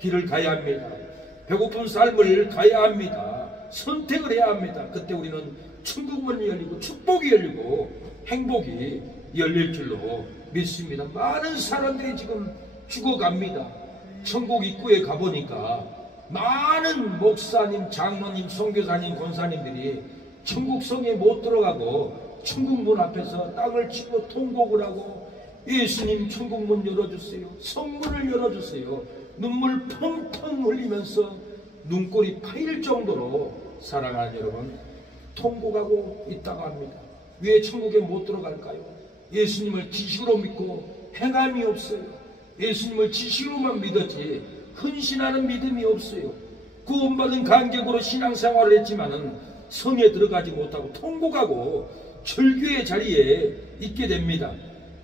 길을 가야 합니다. 배고픈 삶을 가야 합니다. 선택을 해야 합니다. 그때 우리는 천국문이 열리고 축복이 열리고 행복이 열릴 줄로 믿습니다. 많은 사람들이 지금 죽어갑니다. 천국 입구에 가보니까 많은 목사님, 장로님, 선교사님, 권사님들이 천국 성에 못 들어가고 천국문 앞에서 땅을 치고 통곡을 하고 예수님 천국문 열어주세요. 성문을 열어주세요. 눈물 펑펑 흘리면서 눈꼬리 파일 정도로 사랑하는 여러분 통곡하고 있다고 합니다. 왜 천국에 못 들어갈까요? 예수님을 지식으로 믿고 행함이 없어요. 예수님을 지식으로만 믿었지 헌신하는 믿음이 없어요. 구원받은 간격으로 신앙생활을 했지만은 성에 들어가지 못하고 통곡하고 절규의 자리에 있게 됩니다.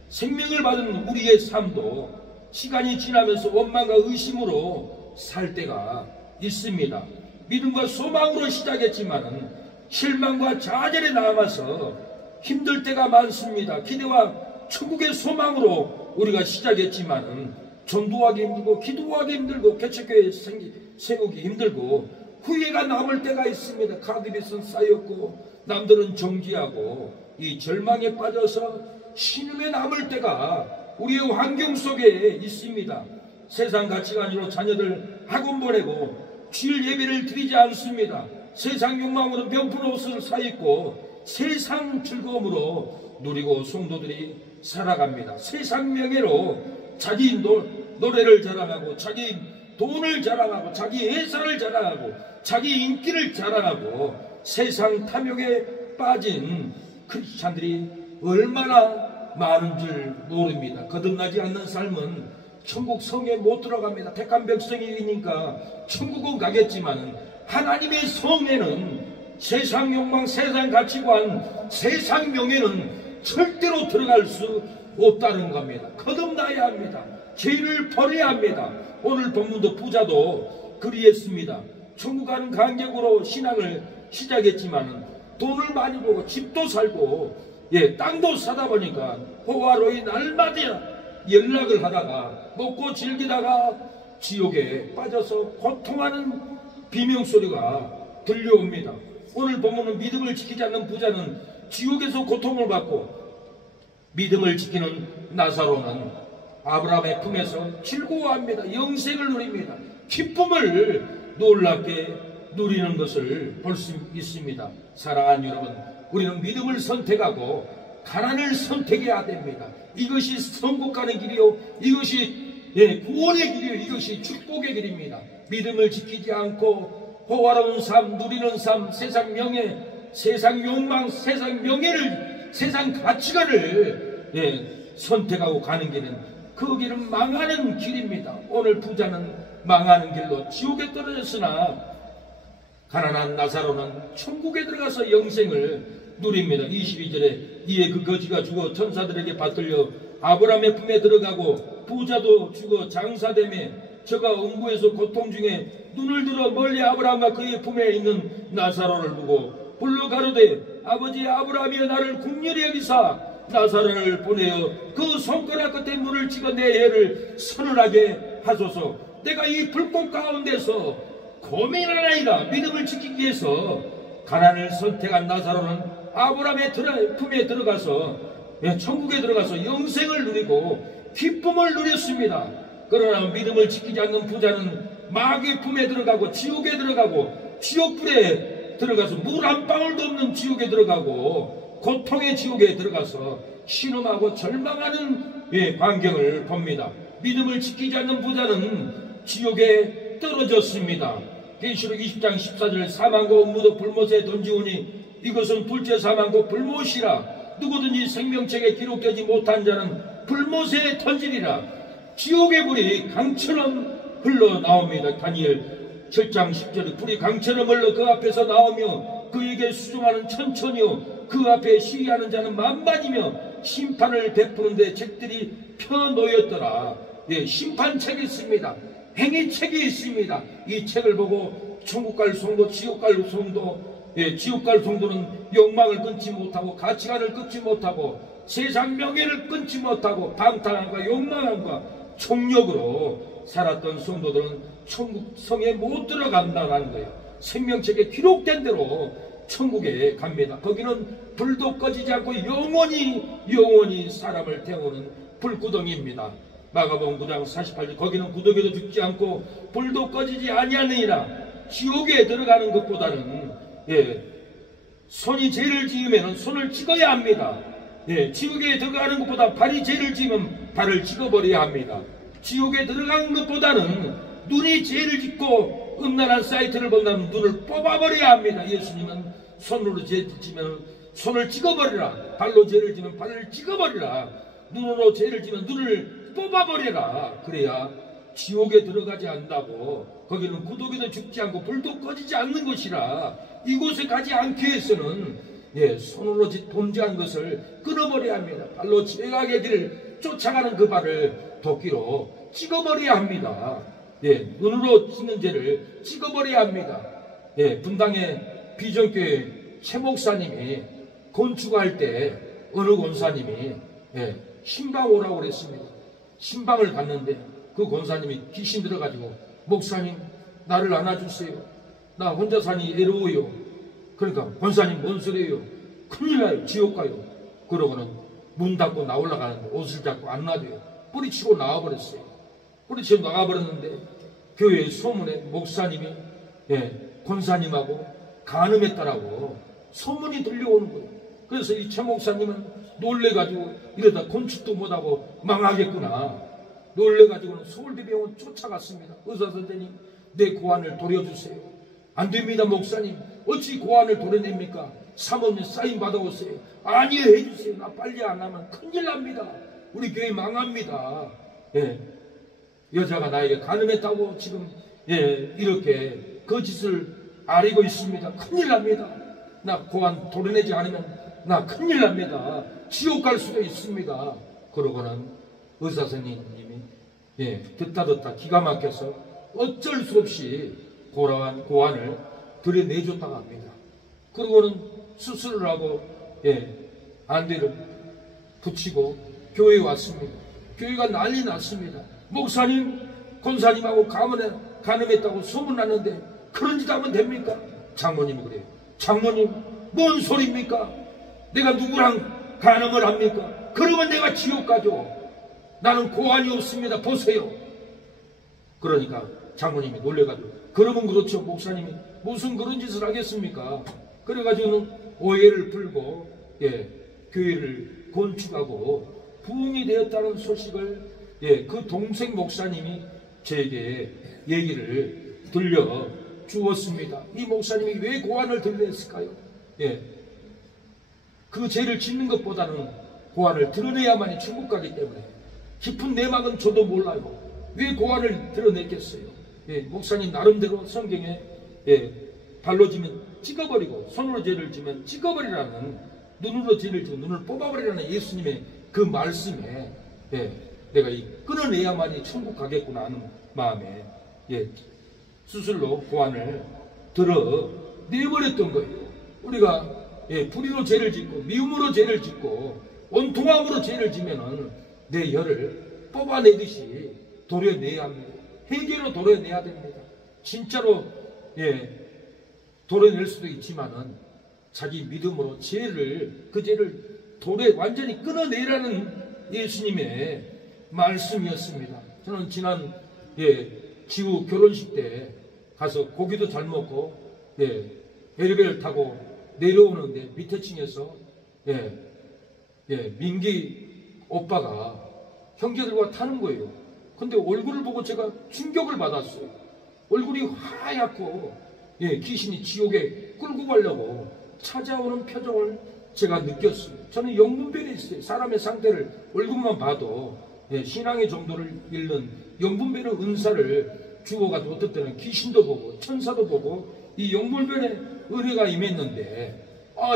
생명을 받은 우리의 삶도 시간이 지나면서 원망과 의심으로 살 때가 있습니다. 믿음과 소망으로 시작했지만은 실망과 좌절에 남아서 힘들 때가 많습니다. 기대와 천국의 소망으로 우리가 시작했지만은 전도하기 힘들고 기도하기 힘들고 개척교회 세우기 힘들고 후회가 남을 때가 있습니다. 카드빚은 쌓였고 남들은 정지하고 이 절망에 빠져서 신음에 남을 때가 우리의 환경 속에 있습니다. 세상 가치관으로 자녀들 학원 보내고 주일 예배를 드리지 않습니다. 세상 욕망으로 명품 옷을 사입고 세상 즐거움으로 누리고 성도들이 살아갑니다. 세상 명예로 자기 노래를 자랑하고 자기 돈을 자랑하고 자기 회사를 자랑하고 자기 인기를 자랑하고 세상 탐욕에 빠진 크리스찬들이 얼마나 많은 줄 모릅니다. 거듭나지 않는 삶은 천국 성에 못 들어갑니다. 택한 백성이니까 천국은 가겠지만 하나님의 성에는 세상 욕망, 세상 가치관, 세상 명예는 절대로 들어갈 수 없다는 겁니다. 거듭나야 합니다. 죄를 버려야 합니다. 오늘 본문도 부자도 그리했습니다. 천국 가는 간격으로 신앙을 시작했지만 돈을 많이 벌고 집도 살고 땅도 사다 보니까 호화로이 날마다 연락을 하다가 먹고 즐기다가 지옥에 빠져서 고통하는 비명소리가 들려옵니다. 오늘 보면은 믿음을 지키지 않는 부자는 지옥에서 고통을 받고, 믿음을 지키는 나사로는 아브라함의 품에서 즐거워합니다. 영생을 누립니다. 기쁨을 놀랍게 누리는 것을 볼 수 있습니다. 사랑하는 여러분, 우리는 믿음을 선택하고 가난을 선택해야 됩니다. 이것이 천국 가는 길이요, 이것이 구원의 길이요, 이것이 축복의 길입니다. 믿음을 지키지 않고 호화로운 삶, 누리는 삶, 세상 명예, 세상 욕망, 세상 명예를, 세상 가치관을 선택하고 가는 길은, 그 길은 망하는 길입니다. 오늘 부자는 망하는 길로 지옥에 떨어졌으나 가난한 나사로는 천국에 들어가서 영생을 누립니다. 22절에 이에 그 거지가 죽어 천사들에게 받들려 아브라함의 품에 들어가고, 부자도 죽어 장사되매 저가 음부에서 고통 중에 눈을 들어 멀리 아브라함과 그의 품에 있는 나사로를 보고 불러 가로되 아버지 아브라함이여 나를 긍휼히 여기사 나사로를 보내어 그 손가락 끝에 물을 찍어 내 애를 서늘하게 하소서. 내가 이 불꽃 가운데서 고민하나이다. 믿음을 지키기 위해서 가난을 선택한 나사로는 아브라함의 품에 들어가서 천국에 들어가서 영생을 누리고 기쁨을 누렸습니다. 그러나 믿음을 지키지 않는 부자는 마귀의 품에 들어가고 지옥에 들어가고 지옥불에 들어가서 물 한 방울도 없는 지옥에 들어가고 고통의 지옥에 들어가서 신음하고 절망하는 광경을 봅니다. 믿음을 지키지 않는 부자는 지옥에 떨어졌습니다. 계시록 20장 14절 사망과 음무도 불못에 던지오니 이것은 둘째 사망과 불못이라. 누구든지 생명책에 기록되지 못한 자는 불못에 던지리라. 지옥의 불이 강처럼 흘러나옵니다. 다니엘 7장 10절에 불이 강처럼 흘러 그 앞에서 나오며 그에게 수종하는 천천히요 그 앞에 시위하는 자는 만만이며 심판을 베푸는데 책들이 펴놓였더라. 심판책이 있습니다. 행위책이 있습니다. 이 책을 보고 천국 갈 성도, 지옥 갈 성도, 지옥 갈 성도는 욕망을 끊지 못하고 가치관을 끊지 못하고 세상 명예를 끊지 못하고 방탕함과 욕망함과 총력으로 살았던 성도들은 천국 성에 못 들어간다는 거예요. 생명책에 기록된 대로 천국에 갑니다. 거기는 불도 꺼지지 않고 영원히 사람을 태우는 불구덩이입니다. 마가복음 9장 48절 거기는 구덩이도 죽지 않고 불도 꺼지지 아니하느니라. 지옥에 들어가는 것보다는 손이 죄를 지으면 손을 찍어야 합니다. 지옥에 들어가는 것보다 발이 죄를 지으면 발을 찍어버려야 합니다. 지옥에 들어가는 것보다는 눈이 죄를 짓고 음란한 사이트를 본다면 눈을 뽑아버려야 합니다. 예수님은 손으로 죄 지면 손을 찍어버리라. 발로 죄를 지면 발을 찍어버리라. 눈으로 죄를 지면 눈을 뽑아버려라. 그래야 지옥에 들어가지 않는다고. 거기는 구더기도 죽지 않고 불도 꺼지지 않는 곳이라 이곳에 가지 않기 위해서는 손으로 범죄한 것을 끊어버려야 합니다. 발로 죄악의 길을 쫓아가는 그 발을 도끼로 찍어버려야 합니다. 눈으로 찍는 죄를 찍어버려야 합니다. 분당의 비전교회 최 목사님이 건축할 때 어느 권사님이 신방 오라고 그랬습니다. 신방을 갔는데 그 권사님이 귀신 들어가지고 목사님 나를 안아주세요. 나 혼자 사니 외로워요. 그러니까 권사님 뭔 소리예요? 큰일 나요. 지옥 가요. 그러고는 문 닫고 나올라 가는데 옷을 잡고 안 놔줘요. 뿌리치고 나와버렸어요. 뿌리치고 나가버렸는데 교회 소문에 목사님이 권사님하고 간음했다라고 소문이 들려오는 거예요. 그래서 이 최 목사님은 놀래가지고 이러다 건축도 못하고 망하겠구나. 놀래가지고는 서울대병원 쫓아갔습니다. 의사선생님 내 고환을 돌려주세요. 안됩니다 목사님. 어찌 고환을 도려냅니까? 사모님 사인 받아오세요. 아니요 해주세요. 나 빨리 안 하면 큰일 납니다. 우리 교회 망합니다. 여자가 나에게 간음했다고 지금 이렇게 거짓을 아리고 있습니다. 큰일 납니다. 나 고안 도려내지 않으면 나 큰일 납니다. 지옥 갈 수도 있습니다. 그러고는 의사 선생님이 듣다 기가 막혀서 어쩔 수 없이 고안을 들여내줬다고 합니다. 그러고는 수술을 하고 안대를 붙이고 교회에 왔습니다. 교회가 난리 났습니다. 목사님, 권사님하고 간음했다고 소문났는데 그런 짓 하면 됩니까? 장모님이 그래요. 장모님, 뭔 소리입니까? 내가 누구랑 간음을 합니까? 그러면 내가 지옥 가죠. 나는 고안이 없습니다. 보세요. 그러니까 장모님이 놀래가지고, 그러면 그렇죠. 목사님이 무슨 그런 짓을 하겠습니까? 그래가지고는 오해를 풀고 교회를 건축하고 부흥이 되었다는 소식을 그 동생 목사님이 저에게 얘기를 들려 주었습니다. 이 목사님이 왜 고안을 드러냈을까요? 그 죄를 짓는 것보다는 고안을 드러내야만이 천국 가기 때문에 깊은 내막은 저도 몰라요. 왜 고안을 드러냈겠어요? 목사님 나름대로 성경에 발로 지면 찍어버리고 손으로 죄를 지면 찍어버리라는, 눈으로 죄를 지면 눈을 뽑아버리라는 예수님의 그 말씀에 내가 끊어내야만이 천국 가겠구나 하는 마음에 수술로 고안을 드러내버렸던 거예요. 우리가 불의로 죄를 짓고 미움으로 죄를 짓고 온통함으로 죄를 지면은 내 혀를 뽑아내듯이 도려내야 합니다. 회개로 도려내야 됩니다. 진짜로 도려낼 수도 있지만은 자기 믿음으로 그 죄를 완전히 끊어내라는 예수님의 말씀이었습니다. 저는 지난 지우 결혼식 때 가서 고기도 잘 먹고 엘리베이터를 타고 내려오는데 밑에 층에서 민기 오빠가 형제들과 타는 거예요. 근데 얼굴을 보고 제가 충격을 받았어요. 얼굴이 하얗고 귀신이 지옥에 끌고 가려고 찾아오는 표정을 제가 느꼈어요. 저는 영분별이 있어요. 사람의 상태를 얼굴만 봐도 신앙의 정도를 잃는 영분별의 은사를 주어가지고 어떨 때는 귀신도 보고 천사도 보고 이 영분별의 은혜가 임했는데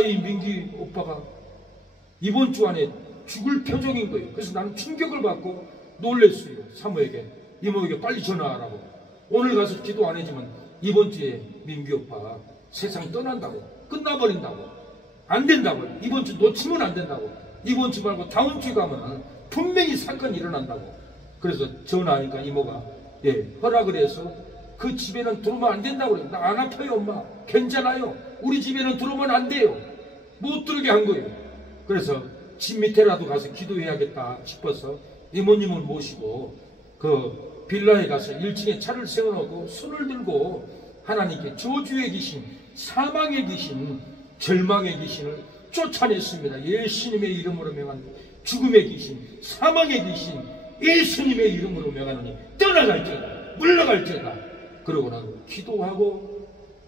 이 민기 오빠가 이번 주 안에 죽을 표정인 거예요. 그래서 나는 충격을 받고 놀랬어요. 사모에게, 이모에게 빨리 전화하라고. 오늘 가서 기도 안 해주면 이번 주에 민기 오빠 세상 떠난다고, 끝나버린다고, 안 된다고, 이번 주 놓치면 안 된다고, 이번 주 말고 다음 주 가면 분명히 사건이 일어난다고. 그래서 전화하니까 이모가 허락을 해서 그 집에는 들어오면 안 된다고 그래요. 나 안 아파요 엄마, 괜찮아요, 우리 집에는 들어오면 안 돼요. 못 들게 한 거예요. 그래서 집 밑에라도 가서 기도해야겠다 싶어서 이모님을 모시고 그 빌라에 가서 1층에 차를 세워놓고 손을 들고 하나님께 저주의 귀신, 사망의 귀신, 절망의 귀신을 쫓아냈습니다. 예수님의 이름으로 명하노니, 죽음의 귀신, 사망의 귀신, 예수님의 이름으로 명하노니 떠나갈지어다, 물러갈지어다. 그러고는 기도하고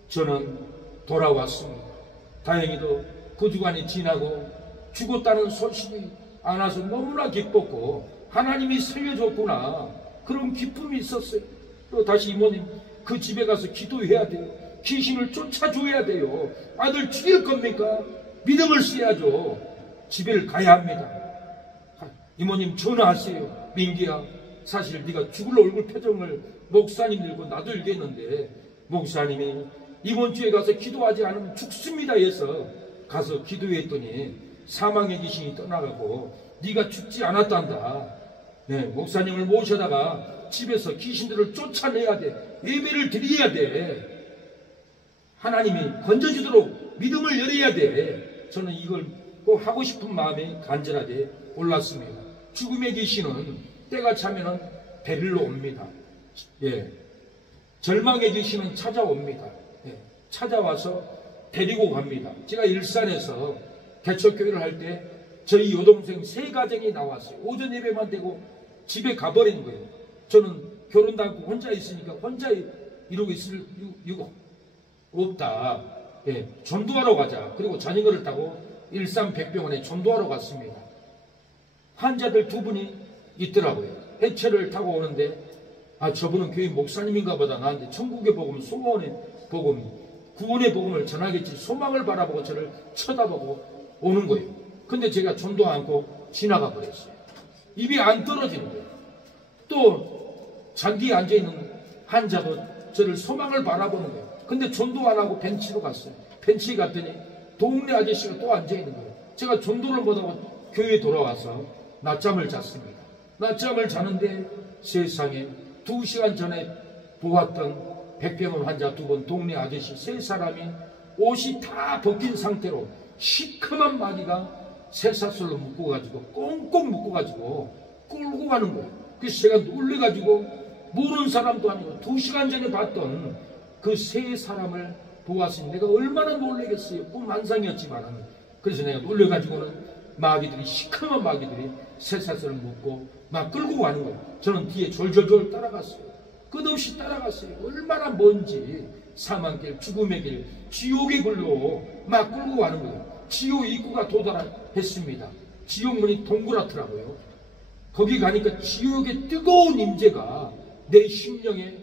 저는 돌아왔습니다. 다행히도 그 주간이 지나고 죽었다는 소식이 안 와서 너무나 기뻤고 하나님이 살려줬구나, 그런 기쁨이 있었어요. 또 다시 이모님 그 집에 가서 기도해야 돼요. 귀신을 쫓아줘야 돼요. 아들 죽일 겁니까? 믿음을 써야죠. 집에를 가야 합니다. 이모님 전화하세요. 민기야, 사실 네가 죽을 얼굴 표정을 목사님 들고 나도 읽겠는데 목사님이 이번 주에 가서 기도하지 않으면 죽습니다 해서 가서 기도했더니 사망의 귀신이 떠나가고 네가 죽지 않았단다. 목사님을 모셔다가 집에서 귀신들을 쫓아내야 돼. 예배를 드려야 돼. 하나님이 건져주도록 믿음을 열어야 돼. 저는 이걸 꼭 하고 싶은 마음이 간절하게 올랐습니다. 죽음의 귀신은 때가 차면은 데리러 옵니다. 절망의 귀신은 찾아옵니다. 찾아와서 데리고 갑니다. 제가 일산에서 개척교회를 할 때 저희 여동생 3가정이 나왔어요. 오전 예배만 되고 집에 가버린 거예요. 저는 결혼도 않고 혼자 있으니까 혼자 이러고 있을 이유가 없다. 전도하러 가자. 그리고 자전거를 타고 일산 백병원에 전도하러 갔습니다. 환자들 2분이 있더라고요. 해체를 타고 오는데 아, 저분은 교회 목사님인가 보다 나한테 천국의 복음, 소원의 복음, 구원의 복음을 전하겠지 소망을 바라보고 저를 쳐다보고 오는 거예요. 근데 제가 전도 않고 지나가 버렸어요. 입이 안 떨어지는 거예요. 또 자기에 앉아있는 환자도 저를 소망을 바라보는 거예요. 근데 전도 안 하고 벤치로 갔어요. 벤치에 갔더니 동네 아저씨가 또 앉아있는 거예요. 제가 전도를 못하고 교회에 돌아와서 낮잠을 잤습니다. 낮잠을 자는데 세상에 2시간 전에 보았던 백병원 환자 2분, 동네 아저씨 3사람이 옷이 다 벗긴 상태로 시커먼 마귀가 쇠사슬로 묶어가지고 꽁꽁 묶어가지고 끌고 가는 거예요. 그래서 제가 놀래가지고 모르는 사람도 아니고 2시간 전에 봤던 그 3사람을 보았으니 내가 얼마나 놀라겠어요. 꿈 환상이었지만. 그래서 내가 놀래가지고는 마귀들이, 시커먼 마귀들이 쇠사슬을 묶고 막 끌고 가는 거예요. 저는 뒤에 졸졸졸 따라갔어요. 끝없이 따라갔어요. 얼마나 먼지, 사망길, 죽음의 길, 지옥의 길로 막 끌고 가는 거예요. 지옥 입구가 도달했습니다. 지옥문이 동그랗더라고요. 거기 가니까 지옥의 뜨거운 임재가 내 심령에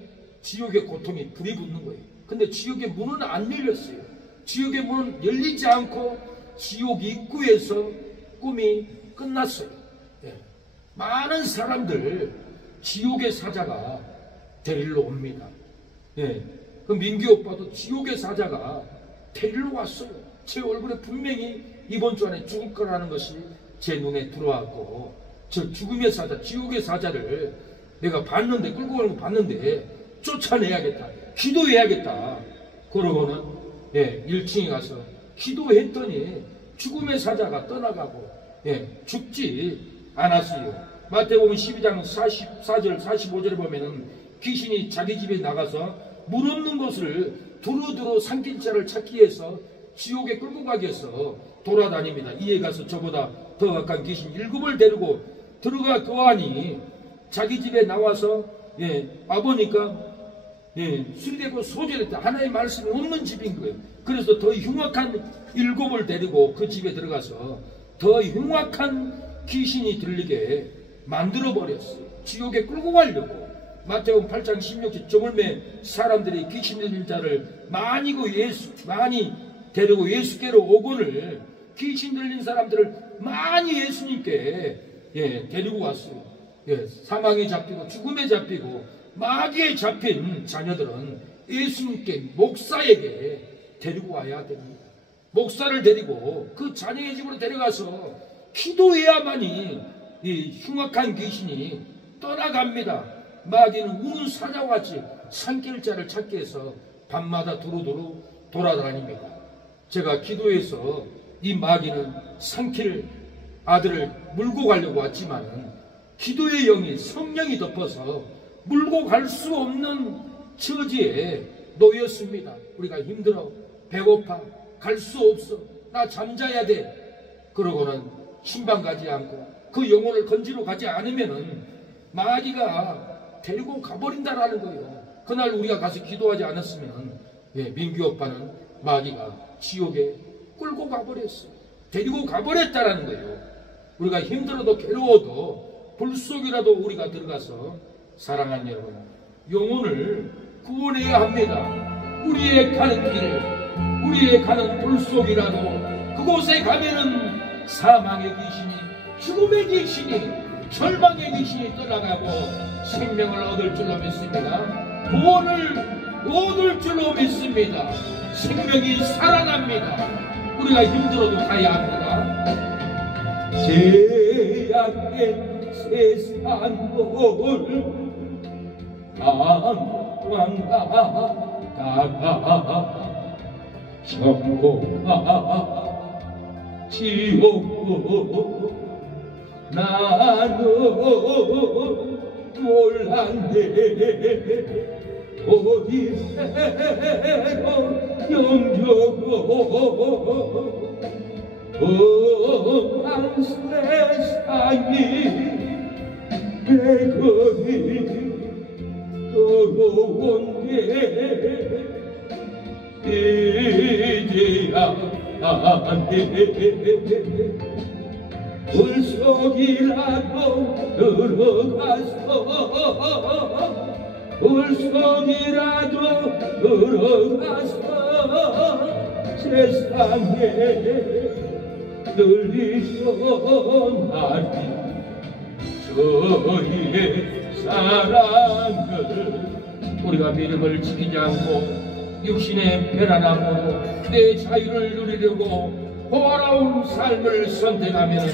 지옥의 고통이 불이 붙는 거예요. 근데 지옥의 문은 안 열렸어요. 지옥의 문은 열리지 않고 지옥 입구에서 꿈이 끝났어요. 예. 많은 사람들 지옥의 사자가 데리러 옵니다. 예. 그 민규 오빠도 지옥의 사자가 데리러 왔어요. 제 얼굴에 분명히 이번 주 안에 죽을 거라는 것이 제 눈에 들어왔고, 저 죽음의 사자, 지옥의 사자를 내가 봤는데, 끌고 가는 거 봤는데 쫓아내야겠다, 기도해야겠다. 그러고는 1층에 가서 기도했더니 죽음의 사자가 떠나가고 죽지 않았어요. 마태복음 12장 44절 45절에 보면은 귀신이 자기 집에 나가서 물 없는 곳을 두루두루 산길자를 찾기 위해서 지옥에 끌고 가기 위해서 돌아다닙니다. 이에 가서 저보다 더 악한 귀신 7을 데리고 들어가 거하니 자기 집에 나와서 와보니까 수리되고 소멸했다. 하나의 말씀이 없는 집인 거예요. 그래서 더 흉악한 7을 데리고 그 집에 들어가서 더 흉악한 귀신이 들리게 만들어버렸어요. 지옥에 끌고 가려고. 마태복음 8장 16절 저물매 사람들이 귀신 들린 자를 많이 데리고 예수께로 오거늘 귀신 들린 사람들을 많이 예수님께 데리고 왔어요. 사망에 잡히고 죽음에 잡히고 마귀에 잡힌 자녀들은 예수님께 목사에게 데리고 와야 됩니다. 목사를 데리고 그 자녀의 집으로 데려가서 기도해야만이 이 흉악한 귀신이 떠나갑니다. 마귀는 우는 사자와 같이 산길자를 찾기 위해서 밤마다 두루두루 돌아다닙니다. 제가 기도해서 이 마귀는 산길 아들을 물고 가려고 왔지만 기도의 영이 성령이 덮어서 물고 갈 수 없는 처지에 놓였습니다. 우리가 힘들어, 배고파, 갈 수 없어, 나 잠자야 돼. 그러고는 신방 가지 않고 그 영혼을 건지러 가지 않으면은 마귀가 데리고 가버린다라는 거예요. 그날 우리가 가서 기도하지 않았으면 민규 오빠는 마귀가 지옥에 끌고 가버렸어요. 데리고 가버렸다라는 거예요. 우리가 힘들어도 괴로워도 불 속이라도 우리가 들어가서 사랑하는 여러분, 영혼을 구원해야 합니다. 우리의 가는 길, 우리의 가는 불 속이라도 그곳에 가면은 사망의 귀신이, 죽음의 귀신이, 절망의 귀신이 떠나가고 생명을 얻을 줄로 믿습니다. 구원을 얻을 줄로 믿습니다. 생명이 살아납니다. 우리가 힘들어도 가야 합니다. 죄악의 세상을 방황하다가 천국과 지옥 나는 몰랐네. 어디에로 영접고 험한 세상이 내 거리 더러운데 이제야 안돼. 불속이라도 들어가서 불속이라도 들어가서 세상에 늘리던 날이 저희의 사랑을 우리가 믿음을 지키지 않고 육신의 편안함으로 내 자유를 누리려고 호화로운 삶을 선택하면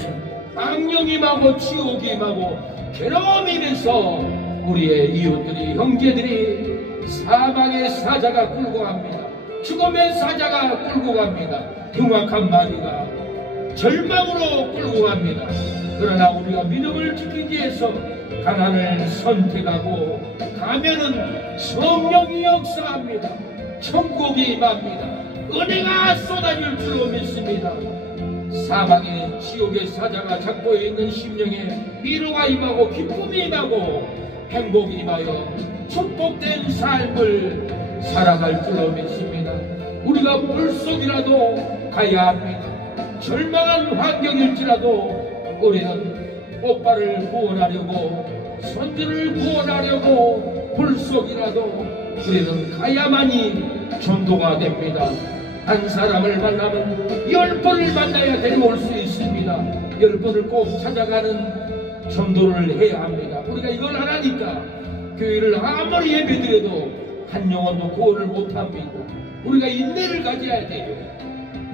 악령이 임하고 지옥이 임하고 괴로움이 임해서 우리의 이웃들이 형제들이 사망의 사자가 끌고 갑니다. 죽음의 사자가 끌고 갑니다. 흉악한 마귀가 절망으로 끌고 갑니다. 그러나 우리가 믿음을 지키기 위해서 가난을 선택하고 가면은 성령이 역사합니다. 천국이 임합니다. 은혜가 쏟아질 줄로 믿습니다. 사망의 지옥의 사자가 잡고 있는 심령에 위로가 임하고 기쁨이 임하고 행복이 임하여 축복된 삶을 살아갈 줄로 믿습니다. 우리가 물속이라도 가야 합니다. 절망한 환경일지라도 우리는 오빠를 구원하려고 선주를 구원하려고 불속이라도 우리는 가야만이 전도가 됩니다. 한 사람을 만나면 10번을 만나야 데려올 수 있습니다. 10번을 꼭 찾아가는 전도를 해야 합니다. 우리가 이걸 안 하니까 교회를 아무리 예배드려도 한 영혼도 구원을 못합니다. 우리가 인내를 가져야 돼요.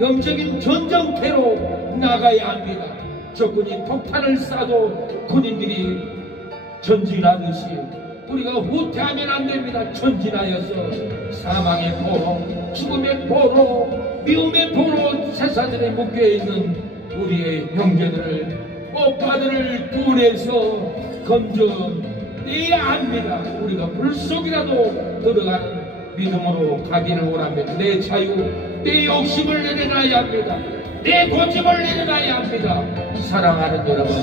영적인 전쟁터로 나가야 합니다. 적군이 폭탄을 쏴도 군인들이 전진하듯이 우리가 후퇴하면 안 됩니다. 전진하여서 사망의 포로, 죽음의 포로, 미움의 포로 세사들에 묶여있는 우리의 형제들을, 오빠들을 구원해서 건져내야 합니다. 우리가 불속이라도 들어가는 믿음으로 가기를 원합니다. 내 자유, 내 욕심을 내려놔야 합니다. 내 고집을 내려놔야 합니다. 사랑하는 여러분,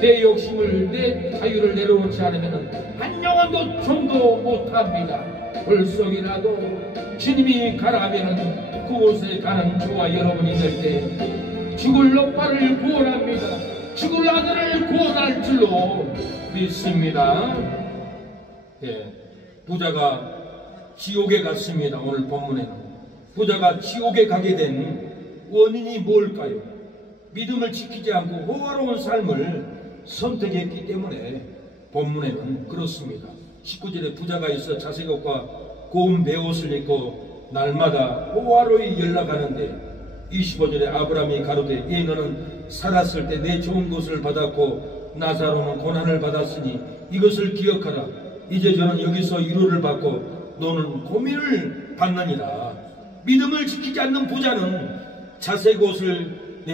내 욕심을, 내 자유를 내려놓지 않으면 한 영혼도 전도 못합니다. 불속이라도 주님이 가라면 그곳에 가는 저와 여러분이 될 때 죽을 오빠를 구원합니다. 죽을 아들을 구원할 줄로 믿습니다. 예, 부자가 지옥에 갔습니다. 오늘 본문에는 부자가 지옥에 가게 된 원인이 뭘까요? 믿음을 지키지 않고 호화로운 삶을 선택했기 때문에 본문에는 그렇습니다. 19절에 부자가 있어 자색 옷과 고운 베옷을 입고 날마다 호화로이 연락하는데 25절에 아브라함이 가로되 이 너는 살았을 때 내 좋은 것을 받았고 나사로는 고난을 받았으니 이것을 기억하라. 이제 저는 여기서 위로를 받고 너는 고민을 받느니라. 믿음을 지키지 않는 부자는 자색 옷을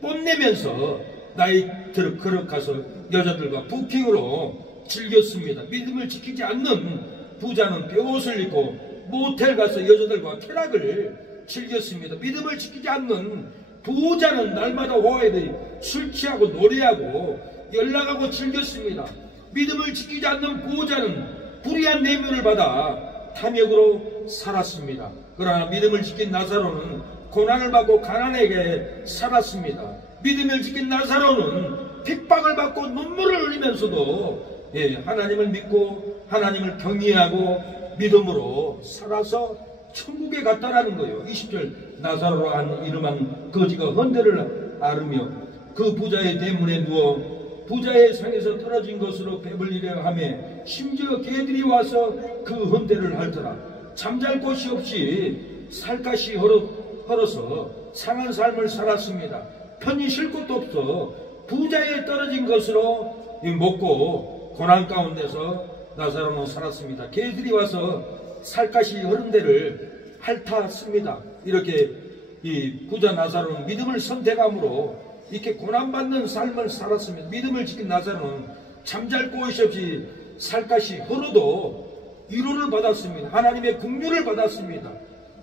뽐내면서 나이트를 걸어가서 여자들과 부킹으로 즐겼습니다. 믿음을 지키지 않는 부자는 베옷을 입고 모텔 가서 여자들과 쾌락을 즐겼습니다. 믿음을 지키지 않는 부자는 날마다 호화에 술 취하고 노래하고 연락하고 즐겼습니다. 믿음을 지키지 않는 부자는 불의한 내면을 받아 탐욕으로 살았습니다. 그러나 믿음을 지킨 나사로는 고난을 받고 가난하게 살았습니다. 믿음을 지킨 나사로는 핍박을 받고 눈물을 흘리면서도 하나님을 믿고 하나님을 경외하고 믿음으로 살아서 천국에 갔다라는 거예요. 20절 나사로로 한 이름한 거지가 헌대를 앓으며 그 부자의 대문에 누워 부자의 상에서 떨어진 것으로 배불리려 하며 심지어 개들이 와서 그 헌대를 핥더라. 잠잘 곳이 없이 살갗이 헐어서 상한 삶을 살았습니다. 편히 쉴 곳도 없어 부자에 떨어진 것으로 먹고 고난 가운데서 나사로는 살았습니다. 개들이 와서 살갗이 흐른 데를 핥았습니다. 이렇게 이 부자 나사로는 믿음을 선택함으로 이렇게 고난받는 삶을 살았습니다. 믿음을 지킨 나사로는 잠잘 곳이 없이 살갗이 흐르도 위로를 받았습니다. 하나님의 긍휼을 받았습니다.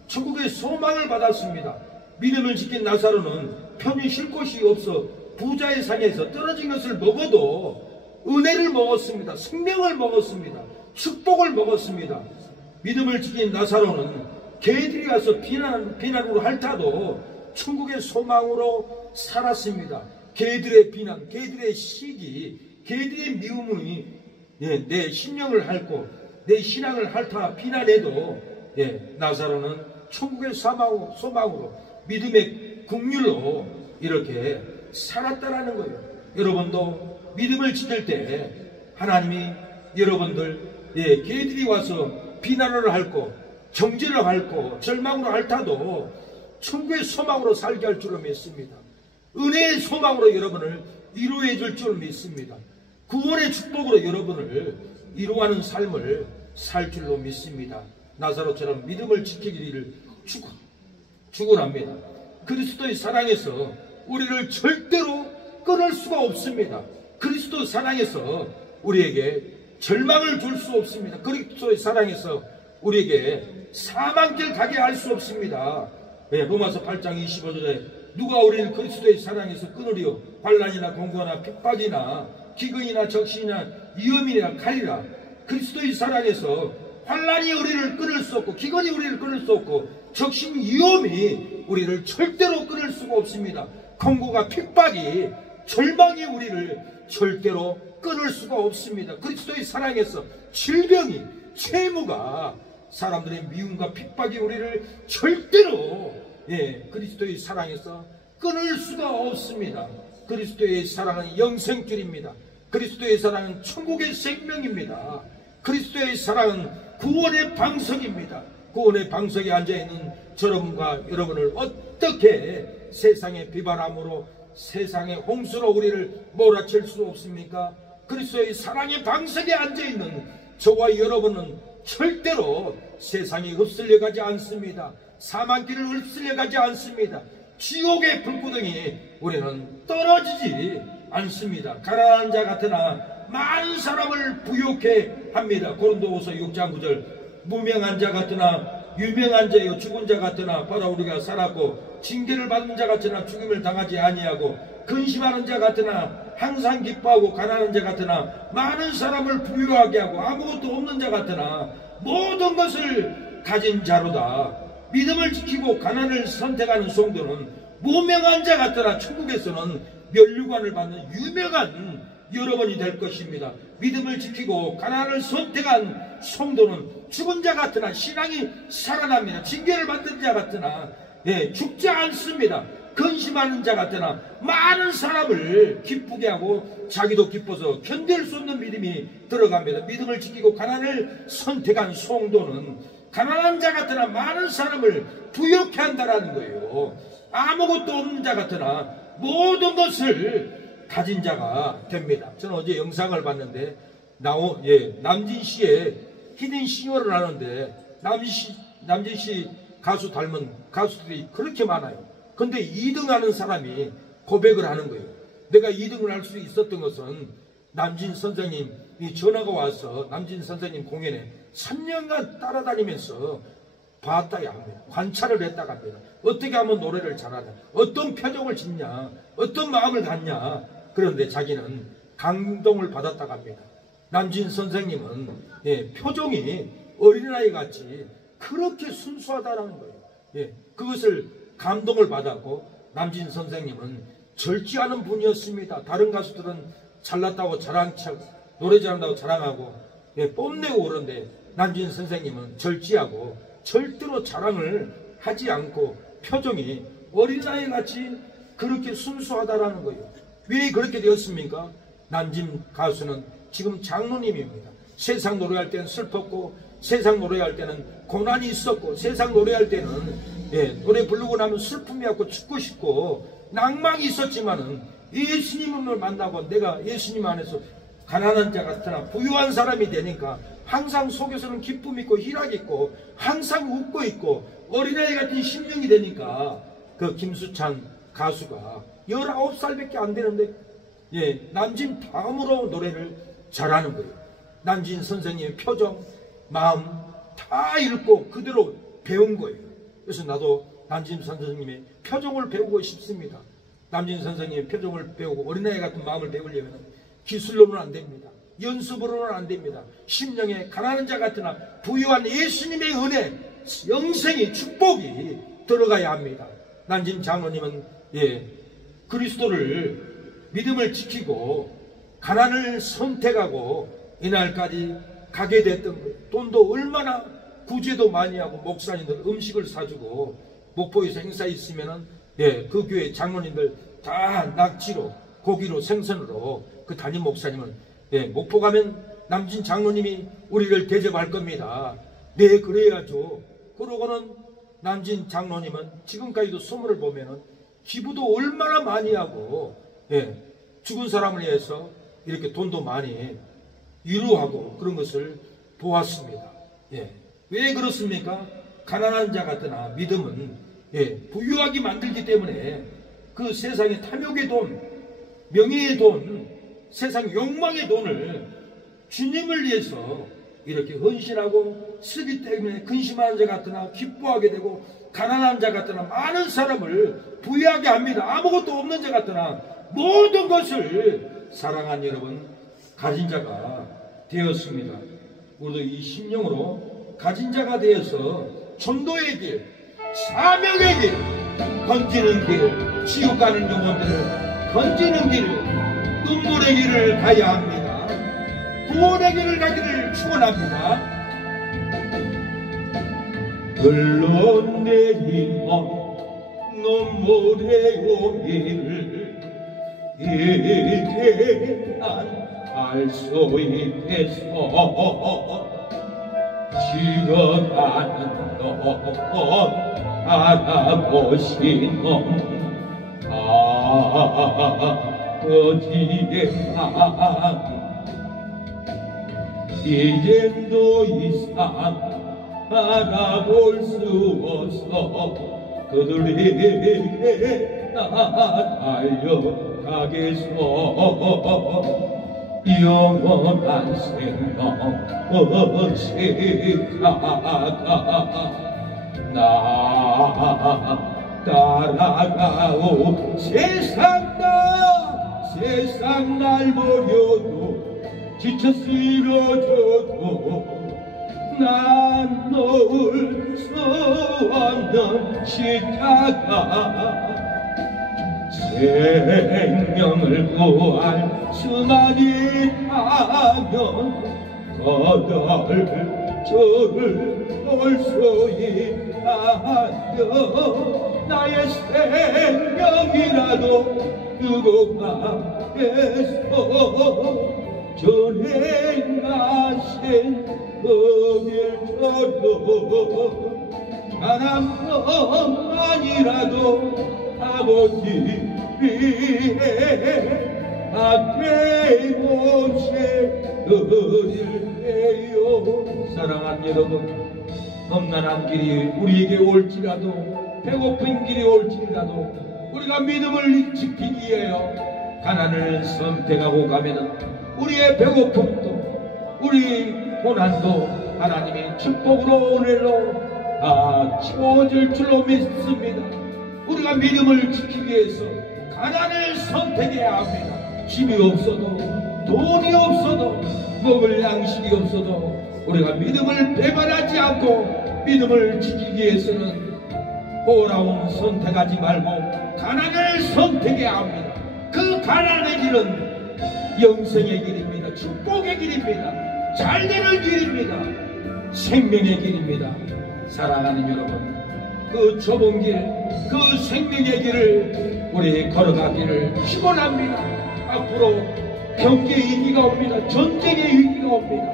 천국의 소망을 받았습니다. 믿음을 지킨 나사로는 편히 쉴 곳이 없어 부자의 상에서 떨어진 것을 먹어도 은혜를 먹었습니다. 생명을 먹었습니다. 축복을 먹었습니다. 믿음을 지킨 나사로는 개들이 와서 비난으로 핥아도 천국의 소망으로 살았습니다. 개들의 비난, 개들의 시기, 개들의 미움이 내 심령을 핥고 내 신앙을 핥아 비난해도 나사로는 천국의 소망으로 믿음의 국률로 이렇게 살았다라는 거예요. 여러분도 믿음을 지킬 때 하나님이 여러분들 걔들이 와서 비난을 핥고 정죄를 핥고 절망으로 핥아도 천국의 소망으로 살게 할 줄로 믿습니다. 은혜의 소망으로 여러분을 이루어 줄 줄 믿습니다. 구원의 축복으로 여러분을 이루어가는 삶을 살 줄로 믿습니다. 나사로처럼 믿음을 지키기를 축원합니다. 그리스도의 사랑에서 우리를 절대로 끊을 수가 없습니다. 그리스도의 사랑에서 우리에게 절망을 줄 수 없습니다. 그리스도의 사랑에서 우리에게 사망길 가게 할 수 없습니다. 로마서 8장 25절에 누가 우리를 그리스도의 사랑에서 끊으리요? 환난이나 공고나 핍박이나 기근이나 적신이나 위험이나 칼이라. 그리스도의 사랑에서 환난이 우리를 끊을 수 없고 기근이 우리를 끊을 수 없고 적신 위험이 우리를 절대로 끊을 수가 없습니다. 공고가 핍박이 절망이 우리를 절대로 끊을 수가 없습니다. 그리스도의 사랑에서 질병이 채무가 사람들의 미움과 핍박이 우리를 절대로 그리스도의 사랑에서 끊을 수가 없습니다. 그리스도의 사랑은 영생길입니다. 그리스도의 사랑은 천국의 생명입니다. 그리스도의 사랑은 구원의 방석입니다. 구원의 방석에 앉아있는 저러분과 여러분을 어떻게 세상의 비바람으로 세상의 홍수로 우리를 몰아칠 수 없습니까? 그리스도의 사랑의 방석에 앉아있는 저와 여러분은 절대로 세상이 흡슬려 가지 않습니다. 사망길을 흡슬려 가지 않습니다. 지옥의 불구덩이 우리는 떨어지지 않습니다. 가난한 자 같으나 많은 사람을 부욕해 합니다. 고린도후서 6장 9절 무명한 자 같으나 유명한 자요 죽은 자 같으나 바로 우리가 살았고 징계를 받는 자 같으나 죽임을 당하지 아니하고 근심하는 자 같으나 항상 기뻐하고 가난한 자 같으나 많은 사람을 부유하게 하고 아무것도 없는 자 같으나 모든 것을 가진 자로다. 믿음을 지키고 가난을 선택하는 성도는 무명한 자 같으나 천국에서는 면류관을 받는 유명한 여러분이 될 것입니다. 믿음을 지키고 가난을 선택한 성도는 죽은 자 같으나 신앙이 살아납니다. 징계를 받는 자 같으나 죽지 않습니다. 근심하는 자 같으나 많은 사람을 기쁘게 하고 자기도 기뻐서 견딜 수 없는 믿음이 들어갑니다. 믿음을 지키고 가난을 선택한 성도는 가난한 자 같으나 많은 사람을 부욕해 한다는 거예요. 아무것도 없는 자 같으나 모든 것을 가진 자가 됩니다. 저는 어제 영상을 봤는데 남진 씨의 히든 싱어를 하는데 남진 씨 가수 닮은 가수들이 그렇게 많아요. 근데 2등 하는 사람이 고백을 하는 거예요. 내가 2등을 할 수 있었던 것은 남진 선생님이 전화가 와서 남진 선생님 공연에 3년간 따라다니면서 봤다야 합니다. 관찰을 했다고 합니다. 어떻게 하면 노래를 잘하냐, 어떤 표정을 짓냐, 어떤 마음을 갖냐. 그런데 자기는 감동을 받았다고 합니다. 남진 선생님은 표정이 어린아이 같이 그렇게 순수하다는 거예요. 그것을 감동을 받았고 남진 선생님은 절제하는 분이었습니다. 다른 가수들은 잘났다고 노래 잘한다고 자랑하고 뽐내고 그러는데 남진 선생님은 절제하고 절대로 자랑을 하지 않고 표정이 어린아이 같이 그렇게 순수하다라는 거예요. 왜 그렇게 되었습니까? 남진 가수는 지금 장로님입니다. 세상 노래할 때는 슬펐고 세상 노래할 때는 고난이 있었고 세상 노래할 때는 노래 부르고 나면 슬픔이 왔고 죽고 싶고 낭망이 있었지만은 예수님을 만나고 내가 예수님 안에서 가난한 자 같으나 부유한 사람이 되니까 항상 속에서는 기쁨이 있고 희락이 있고 항상 웃고 있고 어린아이 같은 심령이 되니까 그 김수찬 가수가 19살밖에 안 되는데 남진 다음으로 노래를 잘하는 거예요. 남진 선생님의 표정, 마음 다 읽고 그대로 배운 거예요. 그래서 나도 남진 선생님의 표정을 배우고 싶습니다. 남진 선생님의 표정을 배우고 어린아이 같은 마음을 배우려면 기술로는 안 됩니다. 연습으로는 안 됩니다. 심령에 가난한 자 같으나 부유한 예수님의 은혜, 영생의 축복이 들어가야 합니다. 남진 장로님은 그리스도를 믿음을 지키고 가난을 선택하고 이날까지 가게 됐던 거예요. 돈도 얼마나 구제도 많이 하고 목사님들 음식을 사주고 목포에서 행사 있으면은 그 교회 장로님들 다 낙지로 고기로 생선으로 그 담임 목사님은 목포 가면 남진 장로님이 우리를 대접할 겁니다. 네, 그래야죠. 그러고는 남진 장로님은 지금까지도 소문을 보면은 기부도 얼마나 많이 하고 죽은 사람을 위해서 이렇게 돈도 많이 위로하고 그런 것을 보았습니다. 왜 그렇습니까? 가난한 자 같으나 믿음은 부유하게 만들기 때문에 그 세상의 탐욕의 돈, 명예의 돈, 세상 욕망의 돈을 주님을 위해서 이렇게 헌신하고 쓰기 때문에 근심하는 자 같으나 기뻐하게 되고 가난한 자 같으나 많은 사람을 부유하게 합니다. 아무것도 없는 자 같으나 모든 것을 사랑한 여러분 가진 자가 되었습니다. 우리도 이 심령으로 가진 자가 되어서 전도의 길, 사명의 길, 건지는 길, 지옥 가는 영혼들을 건지는 길을, 눈물의 길을 가야 합니다. 구원의 길을 가기를 축원합니다. 흘러내리는 눈물의 오미를 이제 난 알 수 있겠어. 지어가는 너 알아보시는 아버지의 마음 이젠 더 이상 알아볼 수 없어. 그들에게 나 달려가겠어. 영원한 생명 어색하다 나 따라가오. 세상 날 버려도 지쳐 쓰러져도 난 놓을 수 없는 십자가. 생명을 구할 수만 있다면 거덜 저를 볼 수 있다면 나의 생명이라도 두고 가겠어. 전에 가신 그 길처럼 단 한 번만이라도 아버지 위에 아낌없이 드릴게요. 사랑하는 여러분, 험난한 길이 우리에게 올지라도 배고픈 길이 올지라도 우리가 믿음을 지키기 위하여 가난을 선택하고 가면은 우리의 배고픔도 우리 고난도 하나님의 축복으로 은혜로 다 채워질 줄로 믿습니다. 우리가 믿음을 지키기 위해서 가난을 선택해야 합니다. 집이 없어도 돈이 없어도 먹을 양식이 없어도 우리가 믿음을 배반하지 않고 믿음을 지키기 위해서는 호라운 선택하지 말고 가난을 선택해야 합니다. 그 가난의 길은 영생의 길입니다. 축복의 길입니다. 잘되는 길입니다. 생명의 길입니다. 사랑하는 여러분, 그 좁은 길, 그 생명의 길을 우리 걸어가기를 축원합니다. 앞으로 경제의 위기가 옵니다. 전쟁의 위기가 옵니다.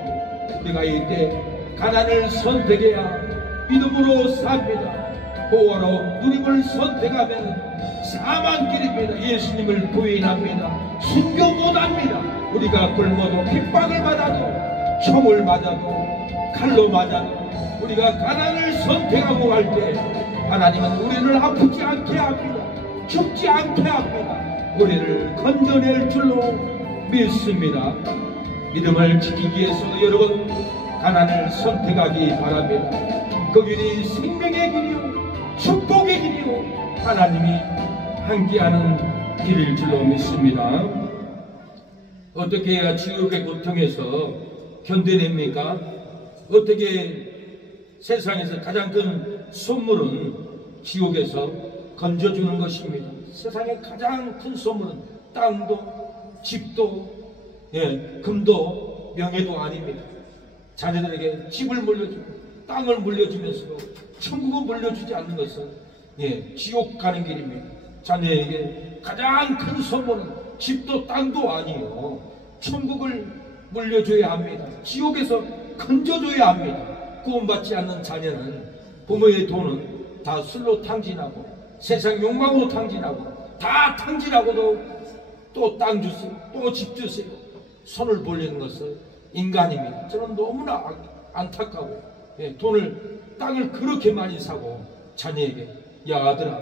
우리가 이때 가난을 선택해야 믿음으로 삽니다. 보호로 누림을 선택하면 사망길입니다. 예수님을 부인합니다. 순교 못합니다. 우리가 굶어도 핍박을 받아도 총을 맞아도 칼로 맞아도 우리가 가난을 선택하고 갈 때 하나님은 우리를 아프지 않게 합니다. 죽지 않게 합니다. 우리를 건져낼 줄로 믿습니다. 믿음을 지키기 위해서 여러분 가난을 선택하기 바랍니다. 그 길이 생명의 길이요 축복의 길이요 하나님이 함께하는 길일 줄로 믿습니다. 어떻게 해야 지옥의 고통에서 견뎌냅니까? 어떻게 세상에서 가장 큰 선물은 지옥에서 건져주는 것입니다. 세상의 가장 큰 선물은 땅도 집도 금도 명예도 아닙니다. 자녀들에게 집을 물려주고 땅을 물려주면서도 천국을 물려주지 않는 것은 지옥 가는 길입니다. 자녀에게 가장 큰 선물은 집도 땅도 아니요, 천국을 물려줘야 합니다. 지옥에서 건져줘야 합니다. 구원받지 않는 자녀는 부모의 돈은 다 술로 탕진하고 세상 욕망으로 탕진하고 다 탕진하고도 또 땅 주세요, 또 집 주세요, 손을 벌리는 것은 인간입니다. 저는 너무나 안타까워요. 땅을 그렇게 많이 사고 자녀에게, 야 아들아,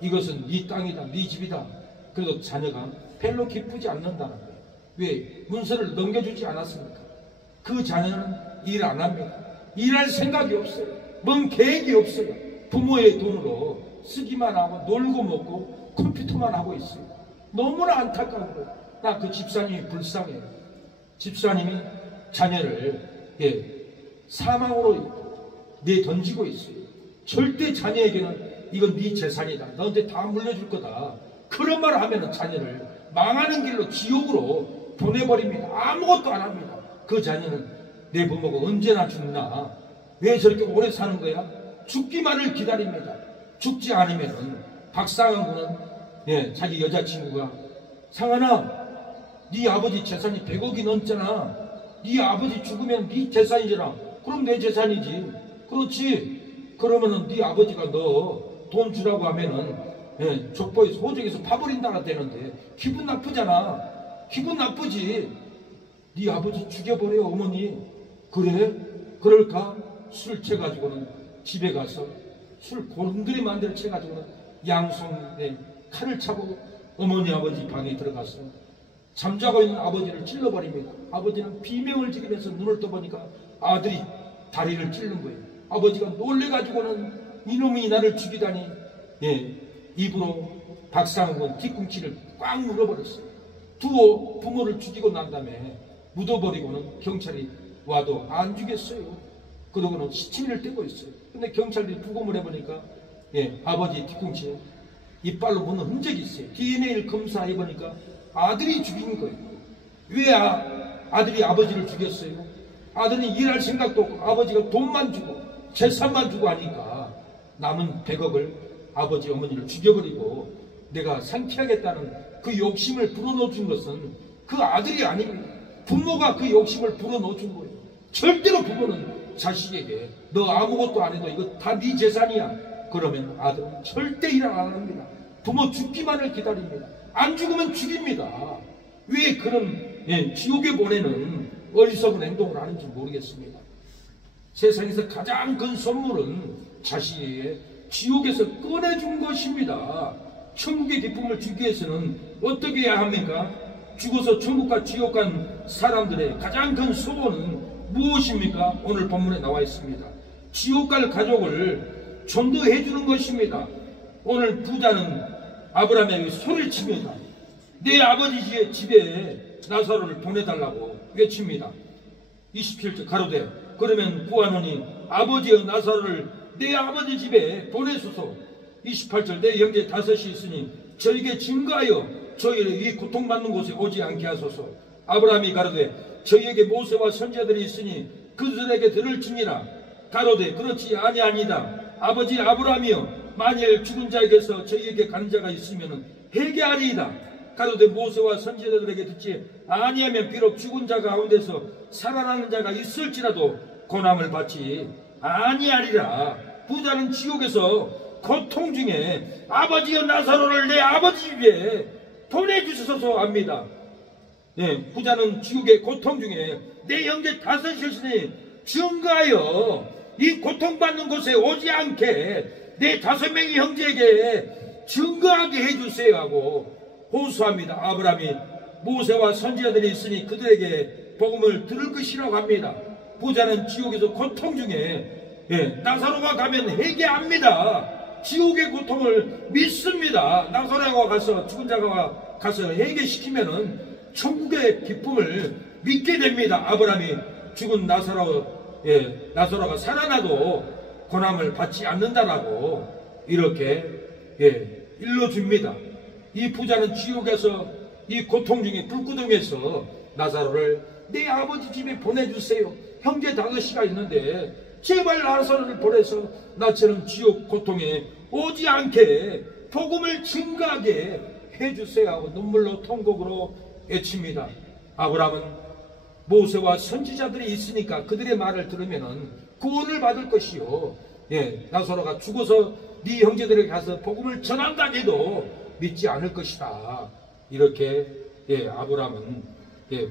이것은 네 땅이다, 네 집이다. 그래도 자녀가 별로 기쁘지 않는다는 거예요. 왜? 문서를 넘겨주지 않았습니까? 그 자녀는 일 안 합니다. 일할 생각이 없어요. 뭔 계획이 없어요. 부모의 돈으로 쓰기만 하고 놀고 먹고 컴퓨터만 하고 있어요. 너무나 안타까워요. 나 그 집사님이 불쌍해요. 집사님이 자녀를 사망으로 내던지고 있어요. 절대 자녀에게는 이건 네 재산이다, 너한테 다 물려줄 거다, 그런 말을 하면 자녀를 망하는 길로 지옥으로 보내버립니다. 아무것도 안 합니다. 그 자녀는 내 부모가 언제나 죽나, 왜 저렇게 오래 사는 거야? 죽기만을 기다립니다. 죽지 않으면 박상한 군은 자기 여자친구가, 상한아, 네 아버지 재산이 100억이 넘잖아. 네 아버지 죽으면 네 재산이잖아. 그럼 내 재산이지. 그렇지. 그러면은 네 아버지가 너 돈 주라고 하면은 족보에서 호적에서 파버린다가 되는데 기분 나쁘잖아. 기분 나쁘지. 네 아버지 죽여버려 어머니. 그래? 그럴까? 술 채가지고는 집에 가서 술 곤드레 만들어 채가지고는 양손에 칼을 차고 어머니 아버지 방에 들어가서 잠자고 있는 아버지를 찔러버립니다. 아버지는 비명을 지르면서 눈을 떠보니까 아들이 다리를 찔른 거예요. 아버지가 놀래가지고는 이놈이 나를 죽이다니, 입으로 박상훈 뒤꿈치를 꽉 물어버렸어요. 부모를 죽이고 난 다음에 묻어버리고는 경찰이 와도 안 죽였어요. 그러고는 시체를 떼고 있어요. 근데 경찰들이 부검을 해보니까 아버지 뒤꿈치에 이빨로 무는 흔적이 있어요. DNA를 검사해보니까 아들이 죽인 거예요. 왜 아들이 아버지를 죽였어요? 아들이 일할 생각도 없고 아버지가 돈만 주고 재산만 주고 하니까 남은 100억을 아버지 어머니를 죽여버리고 내가 상쾌하겠다는 그 욕심을 불어넣어준 것은 그 아들이 아닙니다. 부모가 그 욕심을 불어넣어준 거예요. 절대로 부모는 자식에게 너 아무것도 안 해도 이거 다 네 재산이야 그러면 아들은 절대 일 안 합니다. 부모 죽기만을 기다립니다. 안 죽으면 죽입니다. 왜 그런 지옥에 보내는 어리석은 행동을 하는지 모르겠습니다. 세상에서 가장 큰 선물은 자식에게 지옥에서 꺼내준 것입니다. 천국의 기쁨을 주기 위해서는 어떻게 해야 합니까? 죽어서 천국과 지옥 간 사람들의 가장 큰 소원은 무엇입니까? 오늘 본문에 나와 있습니다. 지옥 갈 가족을 전도해 주는 것입니다. 오늘 부자는 아브라함에게 소리를 칩니다. 내 아버지 집에 나사로를 보내달라고 외칩니다. 27절 가로되 그러면 구하노니 아버지여 나사로를 내 아버지 집에 보내소서. 28절 내 형제 5이 있으니 저에게 증거하여 저희를 이 고통받는 곳에 오지 않게 하소서. 아브라함이 가로되 저희에게 모세와 선지자들이 있으니 그들에게 들을지니라. 가로되 그렇지 아니하니이다. 아버지 아브라함이여 만일 죽은 자에게서 저희에게 가는 자가 있으면 회개하리이다. 가로되 모세와 선지자들에게 듣지 아니하면 비록 죽은 자 가운데서 살아나는 자가 있을지라도 고난을 받지 아니하리라. 부자는 지옥에서 고통 중에 아버지여 나사로를 내 아버지 집에 보내주소서 합니다. 부자는 지옥의 고통 중에 내 형제 5이니 증거하여 이 고통받는 곳에 오지 않게 내 5명의 형제에게 증거하게 해주세요 하고 호소합니다. 아브라함이 모세와 선지자들이 있으니 그들에게 복음을 들을 것이라고 합니다. 부자는 지옥에서 고통 중에 나사로가 가면 회개합니다. 지옥의 고통을 믿습니다. 나사로가 가서 죽은 자가 가서 회개시키면은 천국의 기쁨을 믿게 됩니다. 아브라함이 죽은 나사로가 살아나도 고난을 받지 않는다라고 이렇게 일러줍니다. 이 부자는 지옥에서 이 고통 중에 불구덩에서 나사로를 내 아버지 집에 보내주세요. 형제 다섯이가 있는데 제발 나사로를 보내서 나처럼 지옥 고통에 오지 않게 복음을 증가하게 해주세요 하고 눈물로 통곡으로 외칩니다. 아브라함은 모세와 선지자들이 있으니까 그들의 말을 들으면 구원을 받을 것이요, 나사로가 죽어서 네 형제들에게 가서 복음을 전한다 해도 믿지 않을 것이다. 이렇게 아브라함은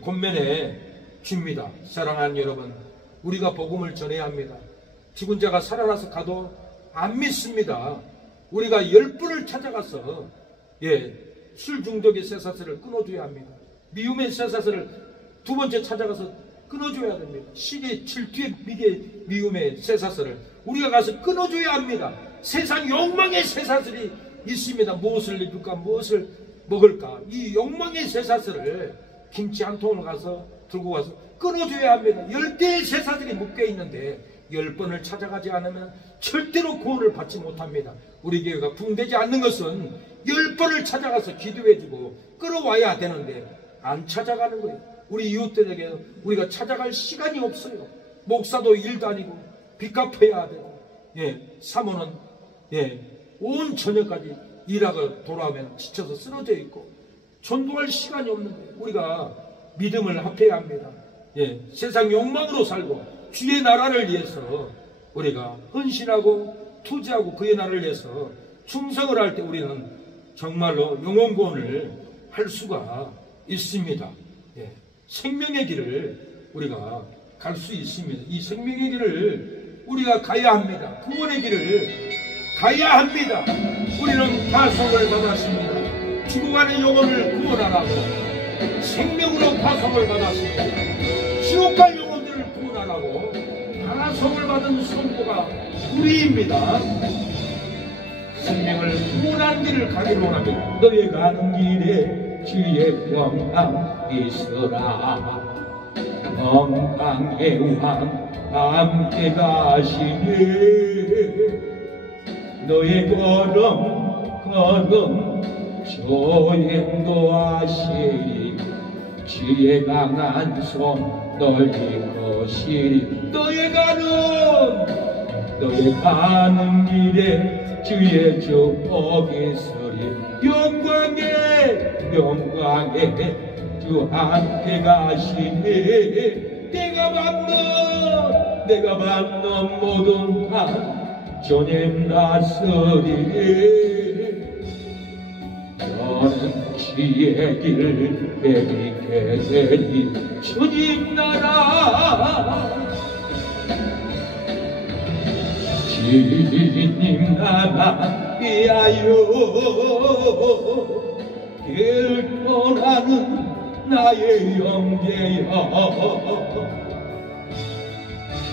권면해 줍니다. 사랑하는 여러분, 우리가 복음을 전해야 합니다. 죽은 자가 살아나서 가도 안 믿습니다. 우리가 10분을 찾아가서 술 중독의 쇠사슬을 끊어줘야 합니다. 미움의 쇠사슬을 두 번째 찾아가서 끊어줘야 됩니다. 시기 질투의 미움의 쇠사슬을 우리가 가서 끊어줘야 합니다. 세상 욕망의 쇠사슬이 있습니다. 무엇을 입을까, 무엇을 먹을까, 이 욕망의 쇠사슬을 김치 한 통을 가서 들고 와서 끊어줘야 합니다. 10개의 쇠사슬이 묶여 있는데 10번을 찾아가지 않으면 절대로 구원을 받지 못합니다. 우리 교회가 붕대지 않는 것은 10번을 찾아가서 기도해주고 끌어와야 되는데 안 찾아가는 거예요. 우리 이웃들에게 우리가 찾아갈 시간이 없어요. 목사도 일도 아니고 빚 갚아야 되고, 사모는 온 저녁까지 일하고 돌아오면 지쳐서 쓰러져 있고 전도할 시간이 없는데 우리가 믿음을 합해야 합니다. 세상 욕망으로 살고 주의 나라를 위해서 우리가 헌신하고 투자하고 그의 나라를 위해서 충성을 할 때 우리는 정말로 영혼 구원을 할 수가 있습니다. 생명의 길을 우리가 갈 수 있습니다. 이 생명의 길을 우리가 가야 합니다. 구원의 길을 가야 합니다. 우리는 파송을 받았습니다. 죽어가는 영혼을 구원하라고 생명으로 파송을 받았습니다. 지옥갈 영혼들을 구원하라고 파송을 받은 선고가 우리입니다. 생명을 구원하는 길을 가기를 원합니다. 너의 가는 길에 주의 평강 있으라. 평강의 왕 함께 가시네. 너의 걸음 조행도 하시리. 주의 강한 손 널 이끄시리. 너의 가는 길에 주의 축복이 있으리. 영광에 주 함께 가시네. 내가 밟는 모든 산 주님 다스리네. 너는 주의 길을 내딛게 되니 주님 나라. 주님 나라 위하여 길 떠나는 나의 형제여.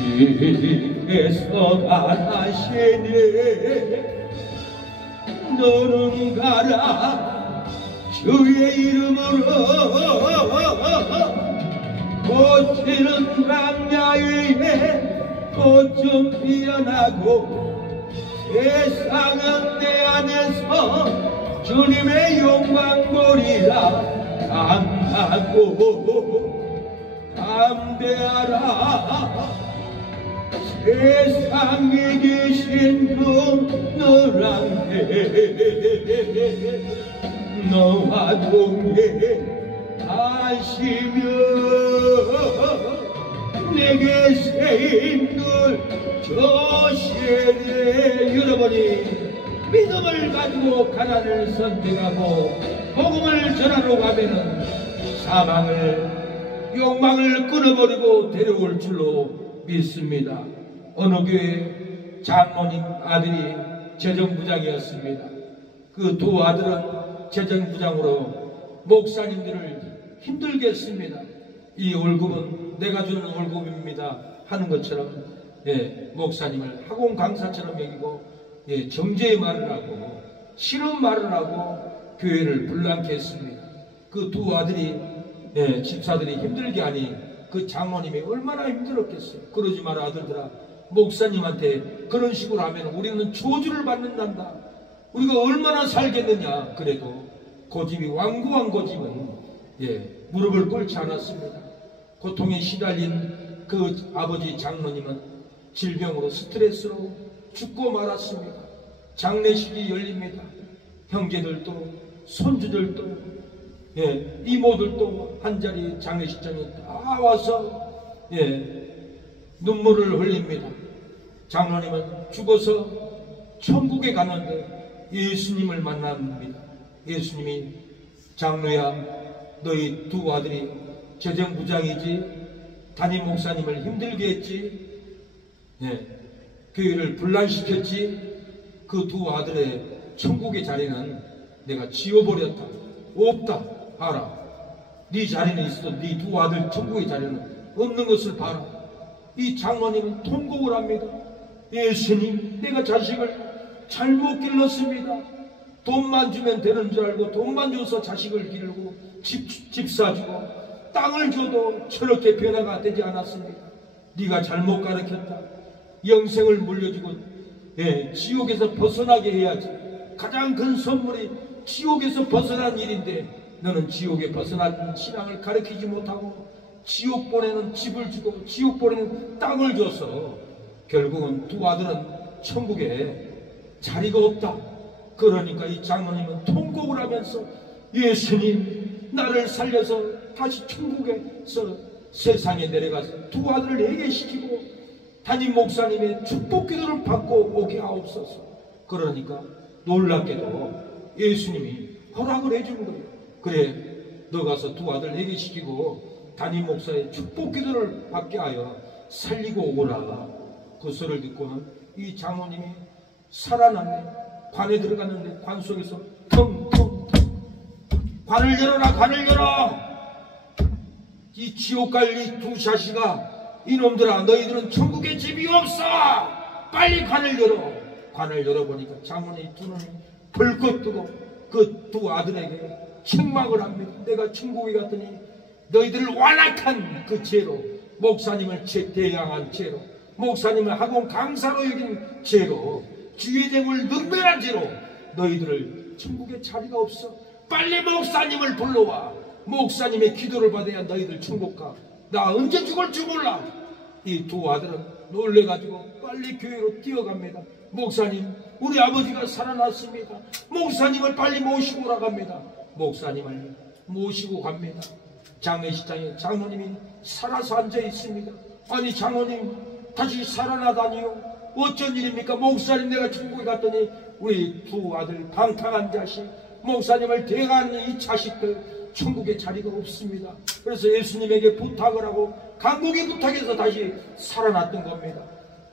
길에서 가라시네. 너는 가라 주의 이름으로. 꽃피는 광야에 꽃 좀 피어나고 세상은 내 안에서 주님의 영광 보리라. 담대하라. 세상에 계신 그 너란테 너와 동행하시며 내게 세임들 저시에. 여러분이 믿음을 가지고 가난을 선택하고 복음을 전하러 가면은 사망을 욕망을 끊어버리고 데려올 줄로 믿습니다. 어느 교회 장모님 아들이 재정부장이었습니다. 그 두 아들은 재정부장으로 목사님들을 힘들게 했습니다. 이 월급은 내가 주는 월급입니다 하는 것처럼 목사님을 학원 강사처럼 여기고 정죄의 말을 하고 싫은 말을 하고 교회를 불난케 했습니다. 그 두 아들이 집사들이 힘들게 하니 그 장모님이 얼마나 힘들었겠어요. 그러지 마라 아들들아. 목사님한테 그런 식으로 하면 우리는 저주를 받는단다. 우리가 얼마나 살겠느냐. 그래도 고집이 완고한 고집은 무릎을 꿇지 않았습니다. 고통에 시달린 그 아버지 장로님은 질병으로 스트레스로 죽고 말았습니다. 장례식이 열립니다. 형제들도 손주들도 이모들도 한자리 장례식장에 다 와서 눈물을 흘립니다. 장로님은 죽어서 천국에 가는데 예수님을 만납니다. 예수님이 장로야, 너희 두 아들이 재정부장이지 담임 목사님을 힘들게 했지, 교회를 분란시켰지, 그 두 아들의 천국의 자리는 내가 지워버렸다. 없다. 봐라. 네 자리는 있어도 네 두 아들 천국의 자리는 없는 것을 봐라. 이 장로님은 통곡을 합니다. 예수님, 내가 자식을 잘못 길렀습니다. 돈만 주면 되는 줄 알고 돈만 줘서 자식을 기르고 집 사주고 땅을 줘도 저렇게 변화가 되지 않았습니다. 네가 잘못 가르쳤다. 영생을 물려주고 지옥에서 벗어나게 해야지. 가장 큰 선물이 지옥에서 벗어난 일인데 너는 지옥에 벗어난 신앙을 가르치지 못하고 지옥 보내는 집을 주고 지옥 보내는 땅을 줘서 결국은 두 아들은 천국에 자리가 없다. 그러니까 이 장로님은 통곡을 하면서 예수님, 나를 살려서 다시 천국에서 세상에 내려가서 두 아들을 해결시키고 담임 목사님의 축복 기도를 받고 오게 하옵소서. 그러니까 놀랍게도 예수님이 허락을 해주는 거예요. 그래, 너 가서 두 아들 해결시키고 담임 목사의 축복 기도를 받게 하여 살리고 오거라. 그 소리를 듣고는 이 장로님이 살아났네. 관에 들어갔는데 관 속에서 텅텅텅, 관을 열어라, 관을 열어. 이 지옥 갈 이 두 자식아, 이놈들아, 너희들은 천국에 집이 없어. 빨리 관을 열어. 관을 열어보니까 장로님 두 눈이 벌컥 뜨고 그 두 아들에게 책망을 합니다. 내가 천국에 갔더니 너희들을 완악한 그 죄로, 목사님을 대항한 죄로, 목사님을 학원 강사로 여긴 죄로, 주의됨을 능멸한 죄로 너희들을 천국에 자리가 없어. 빨리 목사님을 불러와. 목사님의 기도를 받아야 너희들 천국 가. 나 언제 죽을 줄 몰라. 이 두 아들은 놀래가지고 빨리 교회로 뛰어갑니다. 목사님, 우리 아버지가 살아났습니다. 목사님을 빨리 모시고 오라갑니다. 목사님을 모시고 갑니다. 장례식장에 장로님이 살아서 앉아 있습니다. 아니 장로님, 다시 살아나다니요? 어쩐 일입니까? 목사님, 내가 천국에 갔더니 우리 두 아들 방탕한 자식, 목사님을 대항하는 이 자식들 천국에 자리가 없습니다. 그래서 예수님에게 부탁을 하고 간곡히 부탁해서 다시 살아났던 겁니다.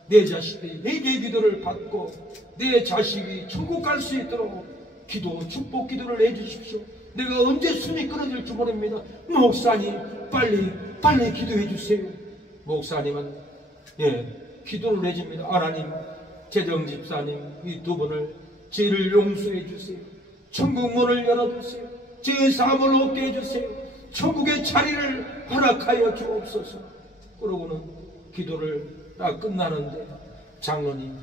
내 자식들이 회개 기도를 받고 내 자식이 천국 갈 수 있도록 기도, 축복 기도를 해주십시오. 내가 언제 숨이 끊어질지 모릅니다. 목사님, 빨리 기도해 주세요. 목사님은 기도를 해줍니다. 하나님, 재정 집사님 이 두 분을 죄를 용서해 주세요. 천국 문을 열어주세요. 죄의 사함을 얻게 해주세요. 천국의 자리를 허락하여 주옵소서. 그러고는 기도를 딱 끝나는데 장로님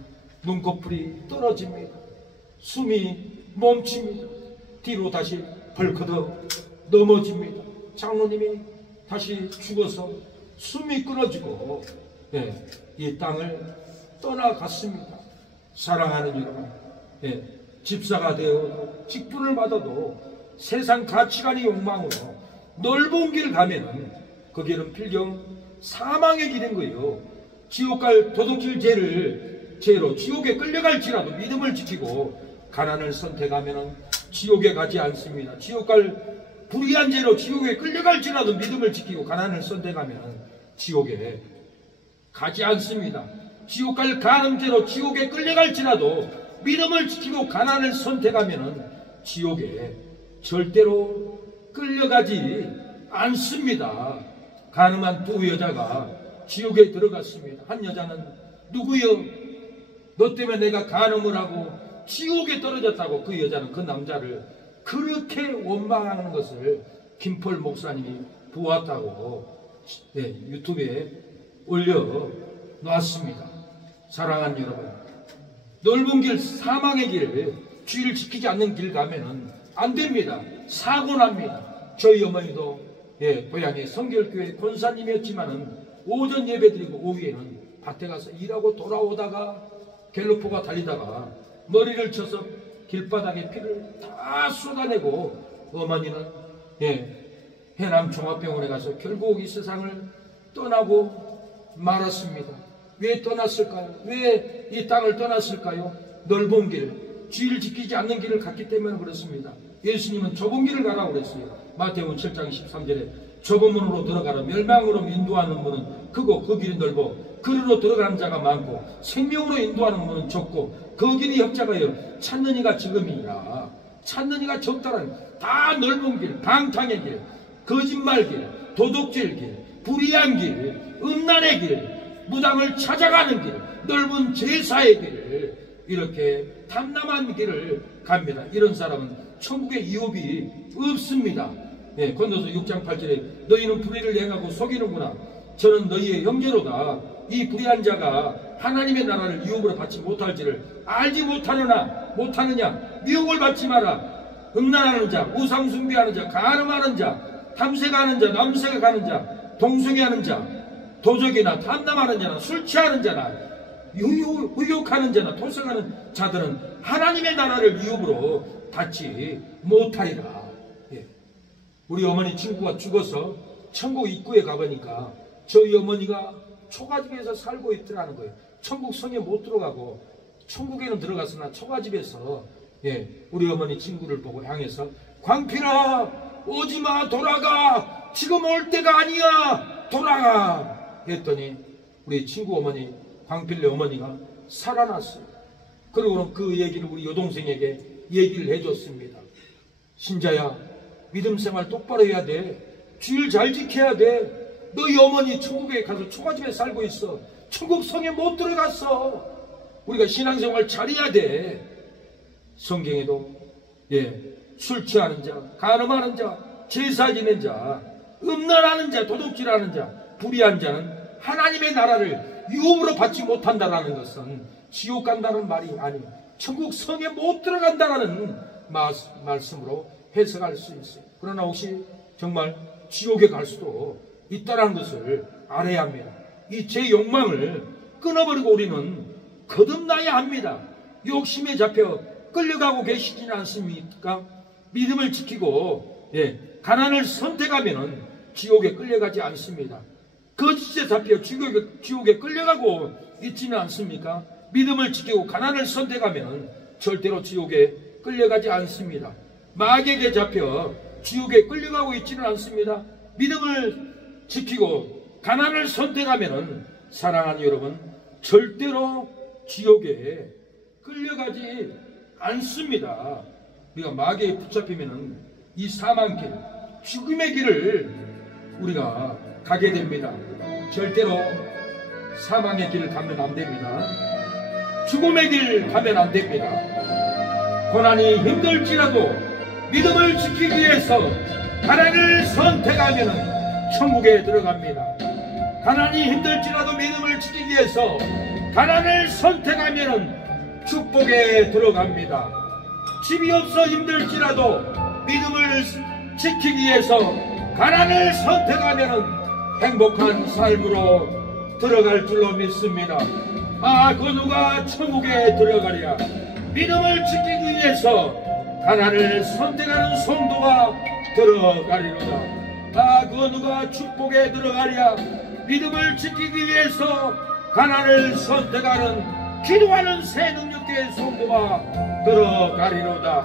눈꺼풀이 떨어집니다. 숨이 멈춥니다. 뒤로 다시 벌크덕 넘어집니다. 장로님이 다시 죽어서 숨이 끊어지고 이 땅을 떠나갔습니다. 사랑하는 여러분, 집사가 되어 직분을 받아도 세상 가치관의 욕망으로 넓은 길 가면은 그 길은 필경 사망의 길인 거예요. 지옥 갈 도둑질 죄로 지옥에 끌려갈지라도 믿음을 지키고 가난을 선택하면은 지옥에 가지 않습니다. 지옥 갈 불의한 죄로 지옥에 끌려갈지라도 믿음을 지키고 가난을 선택하면은 지옥에 가지 않습니다. 지옥 갈 간음죄로 지옥에 끌려갈지라도 믿음을 지키고 가난을 선택하면은 지옥에 절대로 끌려가지 않습니다. 가늠한 두 여자가 지옥에 들어갔습니다. 한 여자는 누구여? 너 때문에 내가 간음을 하고 지옥에 떨어졌다고 그 여자는 그 남자를 그렇게 원망하는 것을 김펄 목사님이 보았다고 유튜브에 올려놨습니다. 사랑하는 여러분, 넓은 길, 사망의 길을 주의를 지키지 않는 길 가면은 안 됩니다. 사고 납니다. 저희 어머니도 고향에 성결교회 권사님이었지만은 오전 예배드리고 오후에는 밭에 가서 일하고 돌아오다가 갤로포가 달리다가 머리를 쳐서 길바닥에 피를 다 쏟아내고 어머니는 해남 종합병원에 가서 결국 이 세상을 떠나고 말았습니다. 왜 떠났을까요? 왜 이 땅을 떠났을까요? 넓은 길, 주의를 지키지 않는 길을 갔기 때문에 그렇습니다. 예수님은 좁은 길을 가라고 그랬어요. 마태복음 7장 13절에 좁은 문으로 들어가라. 멸망으로 인도하는 문은 크고 그 길이 넓어 그리로 들어가는 자가 많고 생명으로 인도하는 문은 좁고 그 길이 협착하여 찾는 이가 지금이라. 찾는 이가 적다라는 다 넓은 길, 방탕의 길, 거짓말 길, 도둑질 길, 불의한 길, 음란의 길, 무당을 찾아가는 길, 넓은 제사의 길, 이렇게 탐남한 길을 갑니다. 이런 사람은 천국에 유업이 없습니다. 건도서 6장 8절에 너희는 불의를 행하고 속이는구나. 저는 너희의 형제로다. 이 불의한 자가 하나님의 나라를 유업으로 받지 못할지를 알지 못하느냐. 미혹을 받지 마라. 음란하는 자, 우상 숭배하는 자, 간음하는 자, 탐색하는 자, 남색하는 자, 동성애하는 자, 도적이나 탐남하는 자나 술 취하는 자나 의욕하는 자나 토성하는 자들은 하나님의 나라를 유업으로 받지 못하리라. 우리 어머니 친구가 죽어서 천국 입구에 가보니까 저희 어머니가 초가집에서 살고 있더라는 거예요. 천국 성에 못 들어가고 천국에는 들어갔으나 초가집에서 우리 어머니 친구를 보고 향해서 광필아 오지마 돌아가 지금 올 때가 아니야 돌아가 했더니 우리 친구 어머니 광필네 어머니가 살아났어요. 그리고는 그 얘기를 우리 여동생에게 얘기를 해줬습니다. 신자야 믿음 생활 똑바로 해야 돼. 주일 잘 지켜야 돼. 너희 어머니 천국에 가서 초가집에 살고 있어. 천국 성에 못 들어갔어. 우리가 신앙생활 잘해야 돼. 성경에도 술 취하는 자, 간음하는 자, 제사 지낸 자, 음란하는 자, 도둑질하는 자, 불의한 자는 하나님의 나라를 유업으로 받지 못한다라는 것은 지옥 간다는 말이 아니에요. 천국 성에 못 들어간다라는 말씀으로 해석할 수 있어요. 그러나 혹시 정말 지옥에 갈 수도 있다는 것을 알아야 합니다. 이 제 욕망을 끊어버리고 우리는 거듭나야 합니다. 욕심에 잡혀 끌려가고 계시지는 않습니까? 믿음을 지키고 가난을 선택하면 지옥에 끌려가지 않습니다. 거짓에 잡혀 지옥에 끌려가고 있지는 않습니까? 믿음을 지키고 가난을 선택하면 절대로 지옥에 끌려가지 않습니다. 마귀에게 잡혀 지옥에 끌려가고 있지는 않습니다. 믿음을 지키고 가난을 선택하면 사랑하는 여러분 절대로 지옥에 끌려가지 않습니다. 우리가 마귀에 붙잡히면 이 사망길, 죽음의 길을 우리가 가게 됩니다. 절대로 사망의 길을 가면 안 됩니다. 죽음의 길 가면 안 됩니다. 고난이 힘들지라도 믿음을 지키기 위해서 가난을 선택하면 천국에 들어갑니다. 가난이 힘들지라도 믿음을 지키기 위해서 가난을 선택하면 축복에 들어갑니다. 집이 없어 힘들지라도 믿음을 지키기 위해서 가난을 선택하면 행복한 삶으로 들어갈 줄로 믿습니다. 그 누가 천국에 들어가랴. 믿음을 지키기 위해서 가난을 선택하는 성도가 들어가리로다. 그 누가 축복에 들어가랴. 믿음을 지키기 위해서 가난을 선택하는 기도하는 새 능력의 성도가 들어가리로다.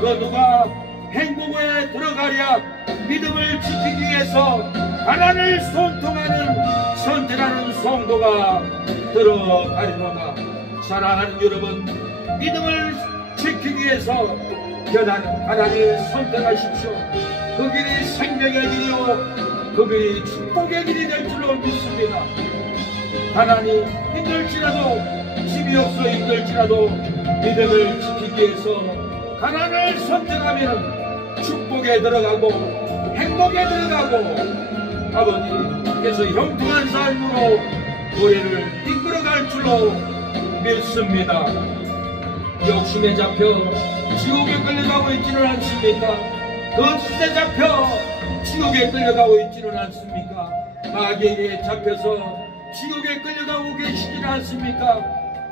그 누가 행복에 들어가랴. 믿음을 지키기 위해서 가난을 선택하는 성도가 들어가리로다. 사랑하는 여러분, 믿음을 지키기 위해서 가난을 선택하십시오. 그 길이 생명의 길이요 그 길이 축복의 길이 될 줄로 믿습니다. 가난이 힘들지라도 집이 없어 힘들지라도 믿음을 지키기 위해서 가난을 선택하면 축복에 들어가고 행복에 들어가고 아버지께서 형통한 삶으로 우리를 이끌어갈 줄로 믿습니다. 욕심에 잡혀 지옥에 끌려가고 있지는 않습니까? 거짓에 잡혀 지옥에 끌려가고 있지는 않습니까? 마귀에게 잡혀서 지옥에 끌려가고 계시지 않습니까?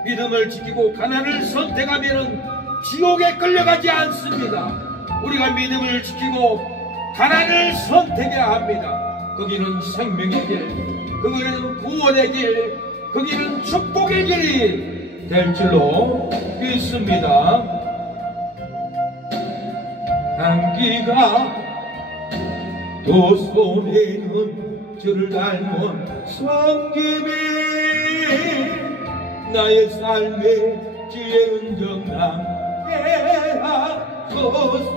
믿음을 지키고 가난을 선택하면 지옥에 끌려가지 않습니다. 우리가 믿음을 지키고 가난을 선택해야 합니다. 거기는 생명의 길, 거기는 구원의 길, 거기는 축복의 길이 될 줄로 믿습니다. 향기가 또 손에는 주를 닮은 성김에 나의 삶의 주의 은정함에 하소서.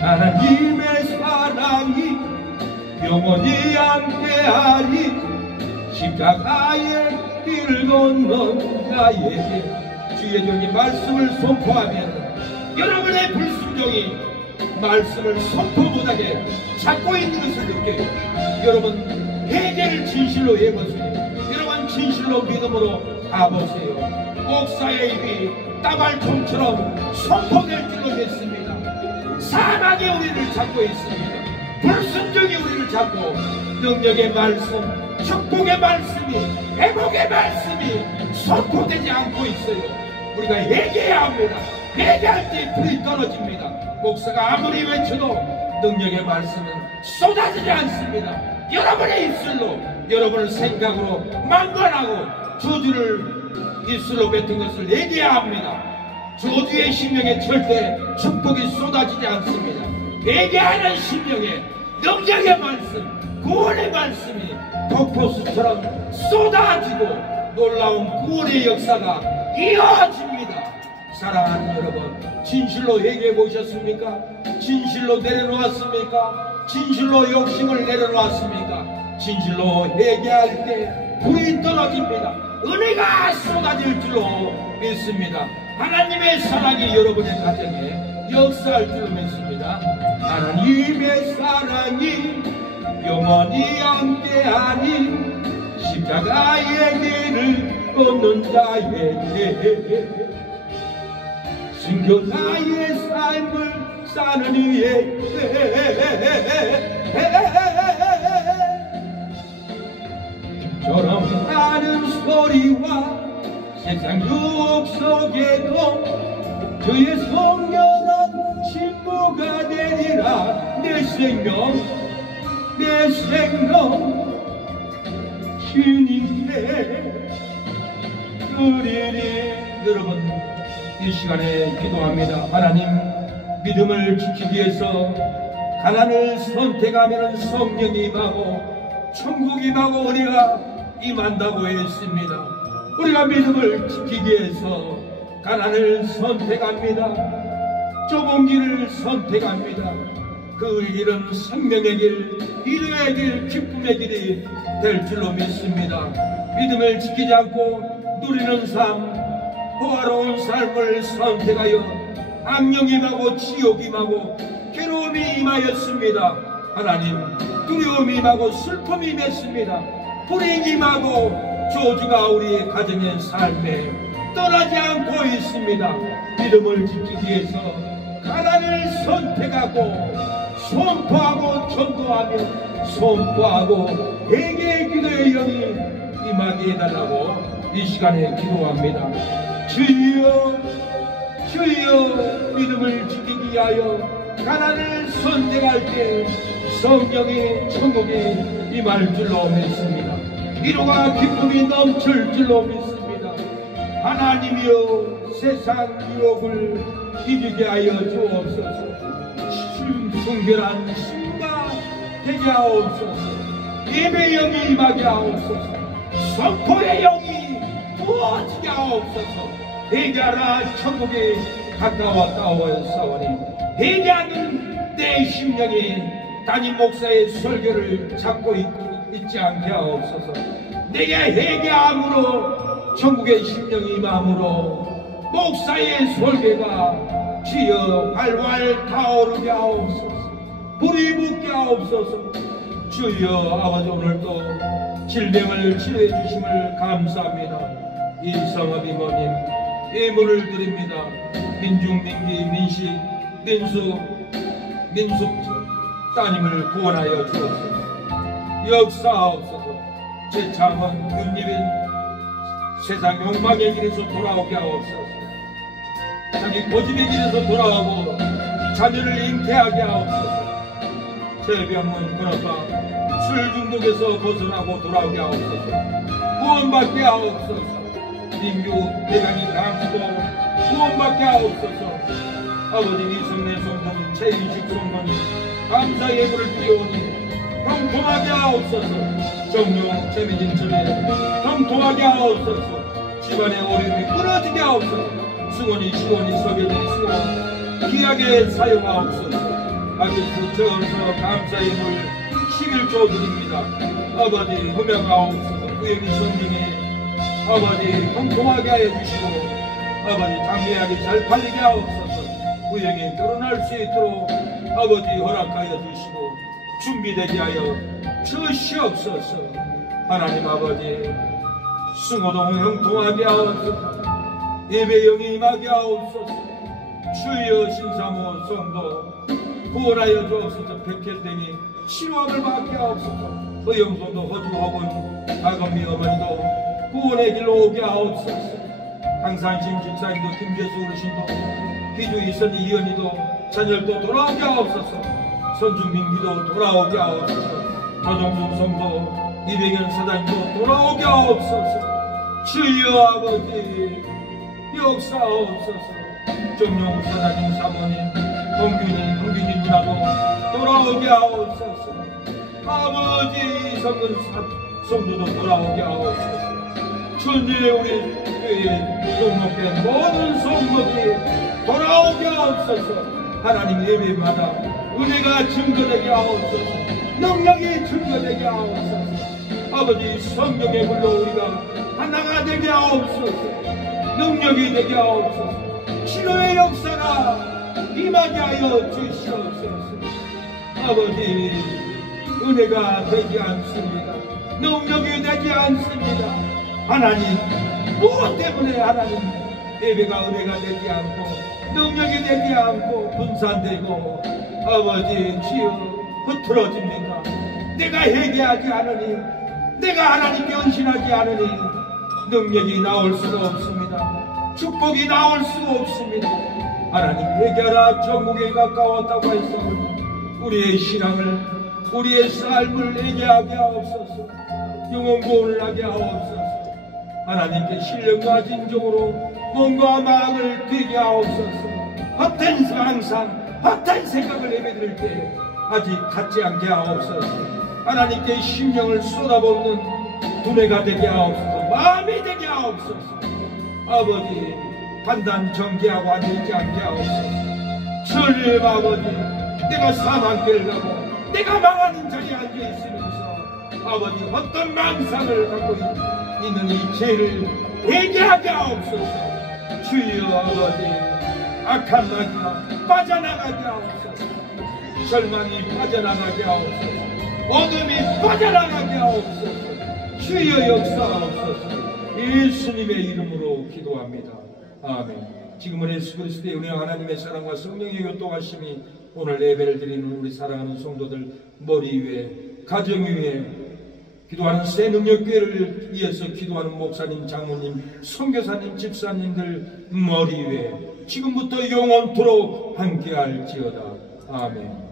하나님의 사랑이 영원히 함께하리. 십자가의 길을 걷는 나에게 주의 종이 말씀을 선포하면 여러분의 불순종이 말씀을 선포 못하게 잡고 있는 것을 느껴요. 여러분 회개를 진실로 해보세요. 여러분 진실로 믿음으로 가보세요. 목사의 입이 따발총처럼 선포될 줄로 믿습니다. 사망이 우리를 잡고 있습니다. 불순종이 우리를 잡고 능력의 말씀, 축복의 말씀이, 회복의 말씀이 선포되지 않고 있어요. 우리가 회개해야 합니다. 회개할 때 불이 떨어집니다. 목사가 아무리 외쳐도 능력의 말씀은 쏟아지지 않습니다. 여러분의 입술로, 여러분의 생각으로 망관하고 저주를 입술로 뱉은 것을 얘기해야 합니다. 저주의 심령에 절대 축복이 쏟아지지 않습니다. 회개하는 심령에 능력의 말씀, 구원의 말씀이 폭포수처럼 쏟아지고 놀라운 구원의 역사가 이어집니다. 사랑하는 여러분, 진실로 회개해 보셨습니까? 진실로 내려놓았습니까? 진실로 욕심을 내려놓았습니까? 진실로 회개할 때 불이 떨어집니다. 은혜가 쏟아질 줄로 믿습니다. 하나님의 사랑이 여러분의 가정에 역사할 줄로 믿습니다. 하나님의 사랑이 영원히 함께하니 십자가의 길을 걷는 자에게 순교자의 삶을 사는 이에 조롱하는 소리와 세상 유혹 속에도 주의 성령은 친구가 되리라. 내 생명 주님께 드리리. 여러분 이 시간에 기도합니다. 하나님, 믿음을 지키기 위해서 가난을 선택하면 성령이 임하고 천국이 임하고 은혜가 임한다고 했습니다. 우리가 믿음을 지키기 위해서 가난을 선택합니다. 좁은 길을 선택합니다. 그 길은 생명의 길, 위로의 길, 기쁨의 길이 될 줄로 믿습니다. 믿음을 지키지 않고 누리는 삶, 호화로운 삶을 선택하여 악령이 임하고 지옥이 임하고 괴로움이 임하였습니다. 하나님, 두려움이 임하고 슬픔이 임했습니다. 불행이 임하고 저주가 우리의 가정의 삶에 떠나지 않고 있습니다. 믿음을 지키기 위해서 가난을 선택하고 선포하고 전도하며 선포하고 회개의 기도의 영이 임하게 해달라고 이 시간에 기도합니다. 주여, 주여, 믿음을 지키기 위하여 가난을 선택할 때 성령의 천국이 임할 줄로 믿습니다. 위로가 기쁨이 넘칠 줄로 믿습니다. 하나님이여, 세상 유혹을 이기게 하여 주옵소서. 순결한 신과 되게 하옵소서. 예배의 영이 임하게 하옵소서. 선포의 영이 부어지게 하옵소서. 회개하라, 천국이 가까웠다오였사오니 회개하는 내 심령이 담임 목사의 설교를 잡고 있지 않게 하옵소서. 내게 회개함으로 천국의 심령이 임함으로 목사의 설교가 주여 활활 타오르게 하옵소서. 불이 붙게 하옵소서. 주여, 아버지, 오늘도 질병을 치료해 주심을 감사합니다. 이성업 이모님 예물을 드립니다. 민중, 민기, 민식, 민수 민숙 따님을 구원하여 주옵소서. 역사하옵소서. 제 장원 윤립인 세상 욕망의 길에서 돌아오게 하옵소서. 자기 고집의 길에서 돌아오고 자녀를 잉태하게 하옵소서. 제병문 큰아빠 술 중독에서 벗어나고 돌아오게 하옵소서. 구원받게 하옵소서. 민규 대강이 강수도 구원받게 하옵소서. 아버지 이성내 성도님 최인식 성도님 감사 예물을 드리오니 형통하게 하옵소서. 정용 최미진 전에 형통하게 하옵소서. 집안의 어려움이 끊어지게 하옵소서. 승원이 시원이 서변이 승원 귀하게 사용하옵소서. 아버지 저어서 감사 예물 11조 드립니다. 아버지 흠양하옵소서. 구영이 성님이 아버지 형통하게 해주시고 아버지 장미하게 잘 팔리게 하옵소서. 구영이 결혼할 수 있도록 아버지 허락하여 주시고 준비되게 하여 주시옵소서. 하나님 아버지 승호동 형통하게 하옵소서. 예배영이 임하게 하옵소서. 주여 신사모 성도 구원하여 주옵소서. 백혈되니 치료함을 받게 하옵소서. 허영소도 허주 허분 다금미 어머니도 구원의 길로 오게 하옵소서. 강산신 집사님도 김재수 어르신도 기주 이선희 이연희도 자녀도 돌아오게 하옵소서. 선주민기도 돌아오게 하옵소서. 조정숙 성도 이백연 사장님도 돌아오게 하옵소서. 주여 아버지 역사하옵소서. 정용 사장님 사모님 홍균이 누나도 돌아오게 하옵소서. 아버지 성근 성도도 돌아오게 하옵소서. 천지에 우리 교회에 등록된 모든 성도들이 돌아오게 하옵소서. 하나님 예배마다 은혜가 증거되게 하옵소서. 능력이 증거되게 하옵소서. 아버지 성령의 불로 우리가 하나가 되게 하옵소서. 능력이 되게 하옵소서. 치료의 역사가 임하게 하여 주시옵소서. 아버지 은혜가 되지 않습니다. 능력이 되지 않습니다. 하나님 무엇 때문에 하나님 예배가 은혜가 되지 않고 능력이 되지 않고 분산되고 아버지 주여 흐트러집니까? 내가 회개하지 않으니 내가 하나님께 헌신하지 않으니 능력이 나올 수가 없습니다. 축복이 나올 수가 없습니다. 하나님 회개하라 천국에 가까웠다고 해서 우리의 신앙을 우리의 삶을 회개하게 하옵소서. 영혼 구원을 하게 하옵소서. 하나님께 신령과 진정으로 몸과 마음을 드리게 하옵소서. 헛된 항상 헛된 생각을 예배드릴 때 아직 갖지 않게 하옵소서. 하나님께 심령을 쏟아붓는 두뇌가 되게 하옵소서. 마음이 되게 하옵소서. 아버지 판단 정죄하고 앉아있지 않게 하옵소서. 주님 아버지 내가 사망길을 가고 내가 망하는 자리에 앉아있으면서 아버지 어떤 망상을 갖고 있는 이 죄를 회개하게 하옵소서. 주여 아버지 악한 마귀가 빠져나가게 하옵소서. 절망이 빠져나가게 하옵소서. 어둠이 빠져나가게 하옵소서. 주여 역사하옵소서. 예수님의 이름으로 기도합니다. 아멘. 지금은 예수 그리스도의 은혜와 하나님의 사랑과 성령의 교통하심이 오늘 예배를 드리는 우리 사랑하는 성도들 머리 위에 가정 위에 기도하는 새 능력교회를 위해서 기도하는 목사님, 장로님, 선교사님, 집사님들 머리 위에 지금부터 영원토록 함께할지어다. 아멘.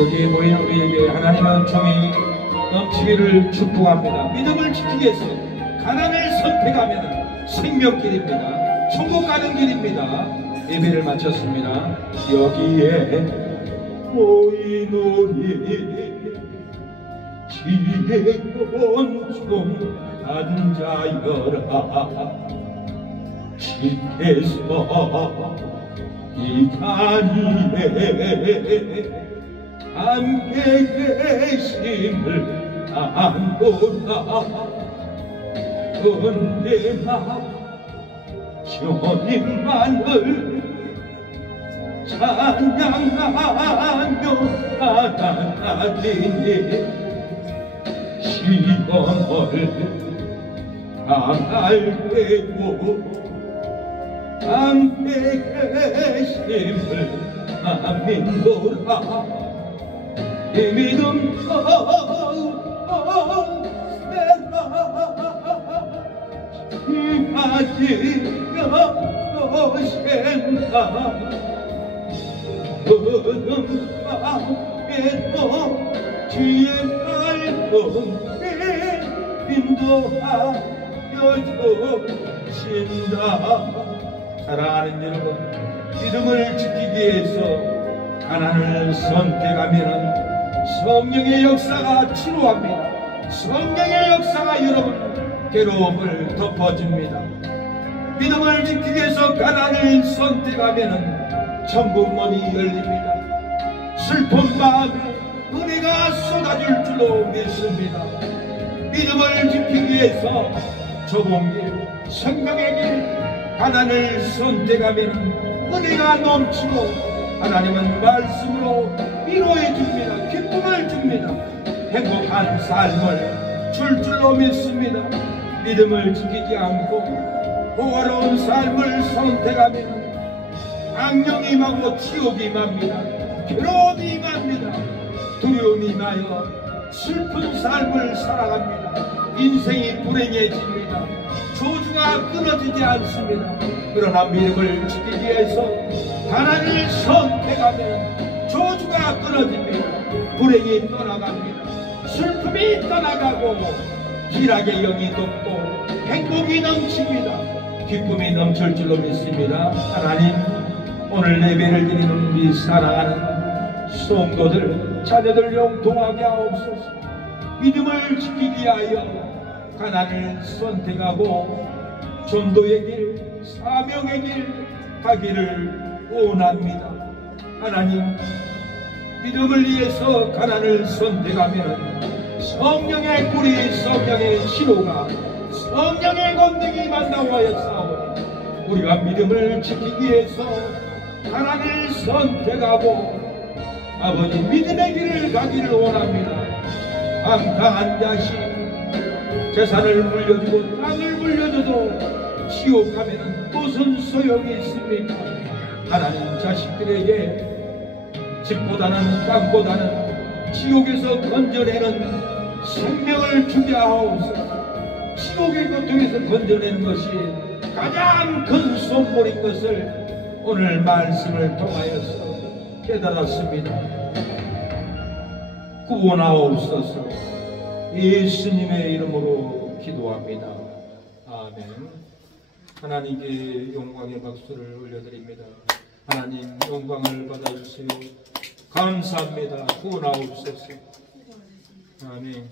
여기에 모인 우리에게 하나님의 은총이 넘치기를 축복합니다. 믿음을 지키기 위해서 가난을 선택하면 생명길입니다. 천국 가는 길입니다. 예배를 마쳤습니다. 여기에 모인 우리 지혜로운 종 앉아여라. 주께서 이 자리에 함께 계심을 안보라. 언제나 주님만을 찬양하며 나아가리니 시험을 당할 때고 함께 계심을 믿노라. 이 믿음 이하지며 오신다. 어둠 밤에도 주의 말씀에 인도하여 주신다. 사랑하는 여러분, 믿음을 지키기 위해서 가난을 선택하면은 성령의 역사가 치료합니다. 성령의 역사가 여러분 괴로움을 덮어줍니다. 믿음을 지키기 위해서 가난을 선택하면은 천국 문이 열립니다. 슬픈 마음에 은혜가 쏟아질 줄로 믿습니다. 믿음을 지키기 위해서 좁은 길, 생명의 길, 가난을 선택하면 은혜가 넘치고 하나님은 말씀으로 위로해 줍니다. 기쁨을 줍니다. 행복한 삶을 줄 줄로 믿습니다. 믿음을 지키지 않고 호화로운 삶을 선택하면 악령이 임하고 지옥이 임합니다. 괴로움이 임합니다. 두려움이 임하여 슬픈 삶을 살아갑니다. 인생이 불행해집니다. 조주가 끊어지지 않습니다. 그러나 믿음을 지키기 위해서 가난을 선택하면 조주가 끊어집니다. 불행이 떠나갑니다. 슬픔이 떠나가고 희락의 영이 돋고 행복이 넘칩니다. 기쁨이 넘칠 줄로 믿습니다. 하나님, 오늘 예배를 드리는 우리 사랑하는 성도들, 자녀들 용통하게 하옵소서. 믿음을 지키기 위하여 가난을 선택하고 전도의 길, 사명의 길 가기를 원합니다. 하나님, 믿음을 위해서 가난을 선택하면 성령의 불이, 성령의 치료가, 성령의 권능이 만나와야 싸우니 우리가 믿음을 지키기 위해서 가난을 선택하고 아버지 믿음의 길을 가기를 원합니다. 방탕한 자식, 재산을 물려주고 땅을 물려줘도 지옥 가면은 무슨 소용이 있습니까? 하나님, 자식들에게 집보다는 땅보다는 지옥에서 건져내는 생명을 주게 하옵소서. 지옥의 고통에서 건져내는 것이 가장 큰 선물인 것을 오늘 말씀을 통하여서 깨달았습니다. 구원하옵소서. 예수님의 이름으로 기도합니다. 아멘. 하나님께 영광의 박수를 올려드립니다. 하나님, 영광을 받아주세요. 감사합니다. 구원하옵소서. 아멘.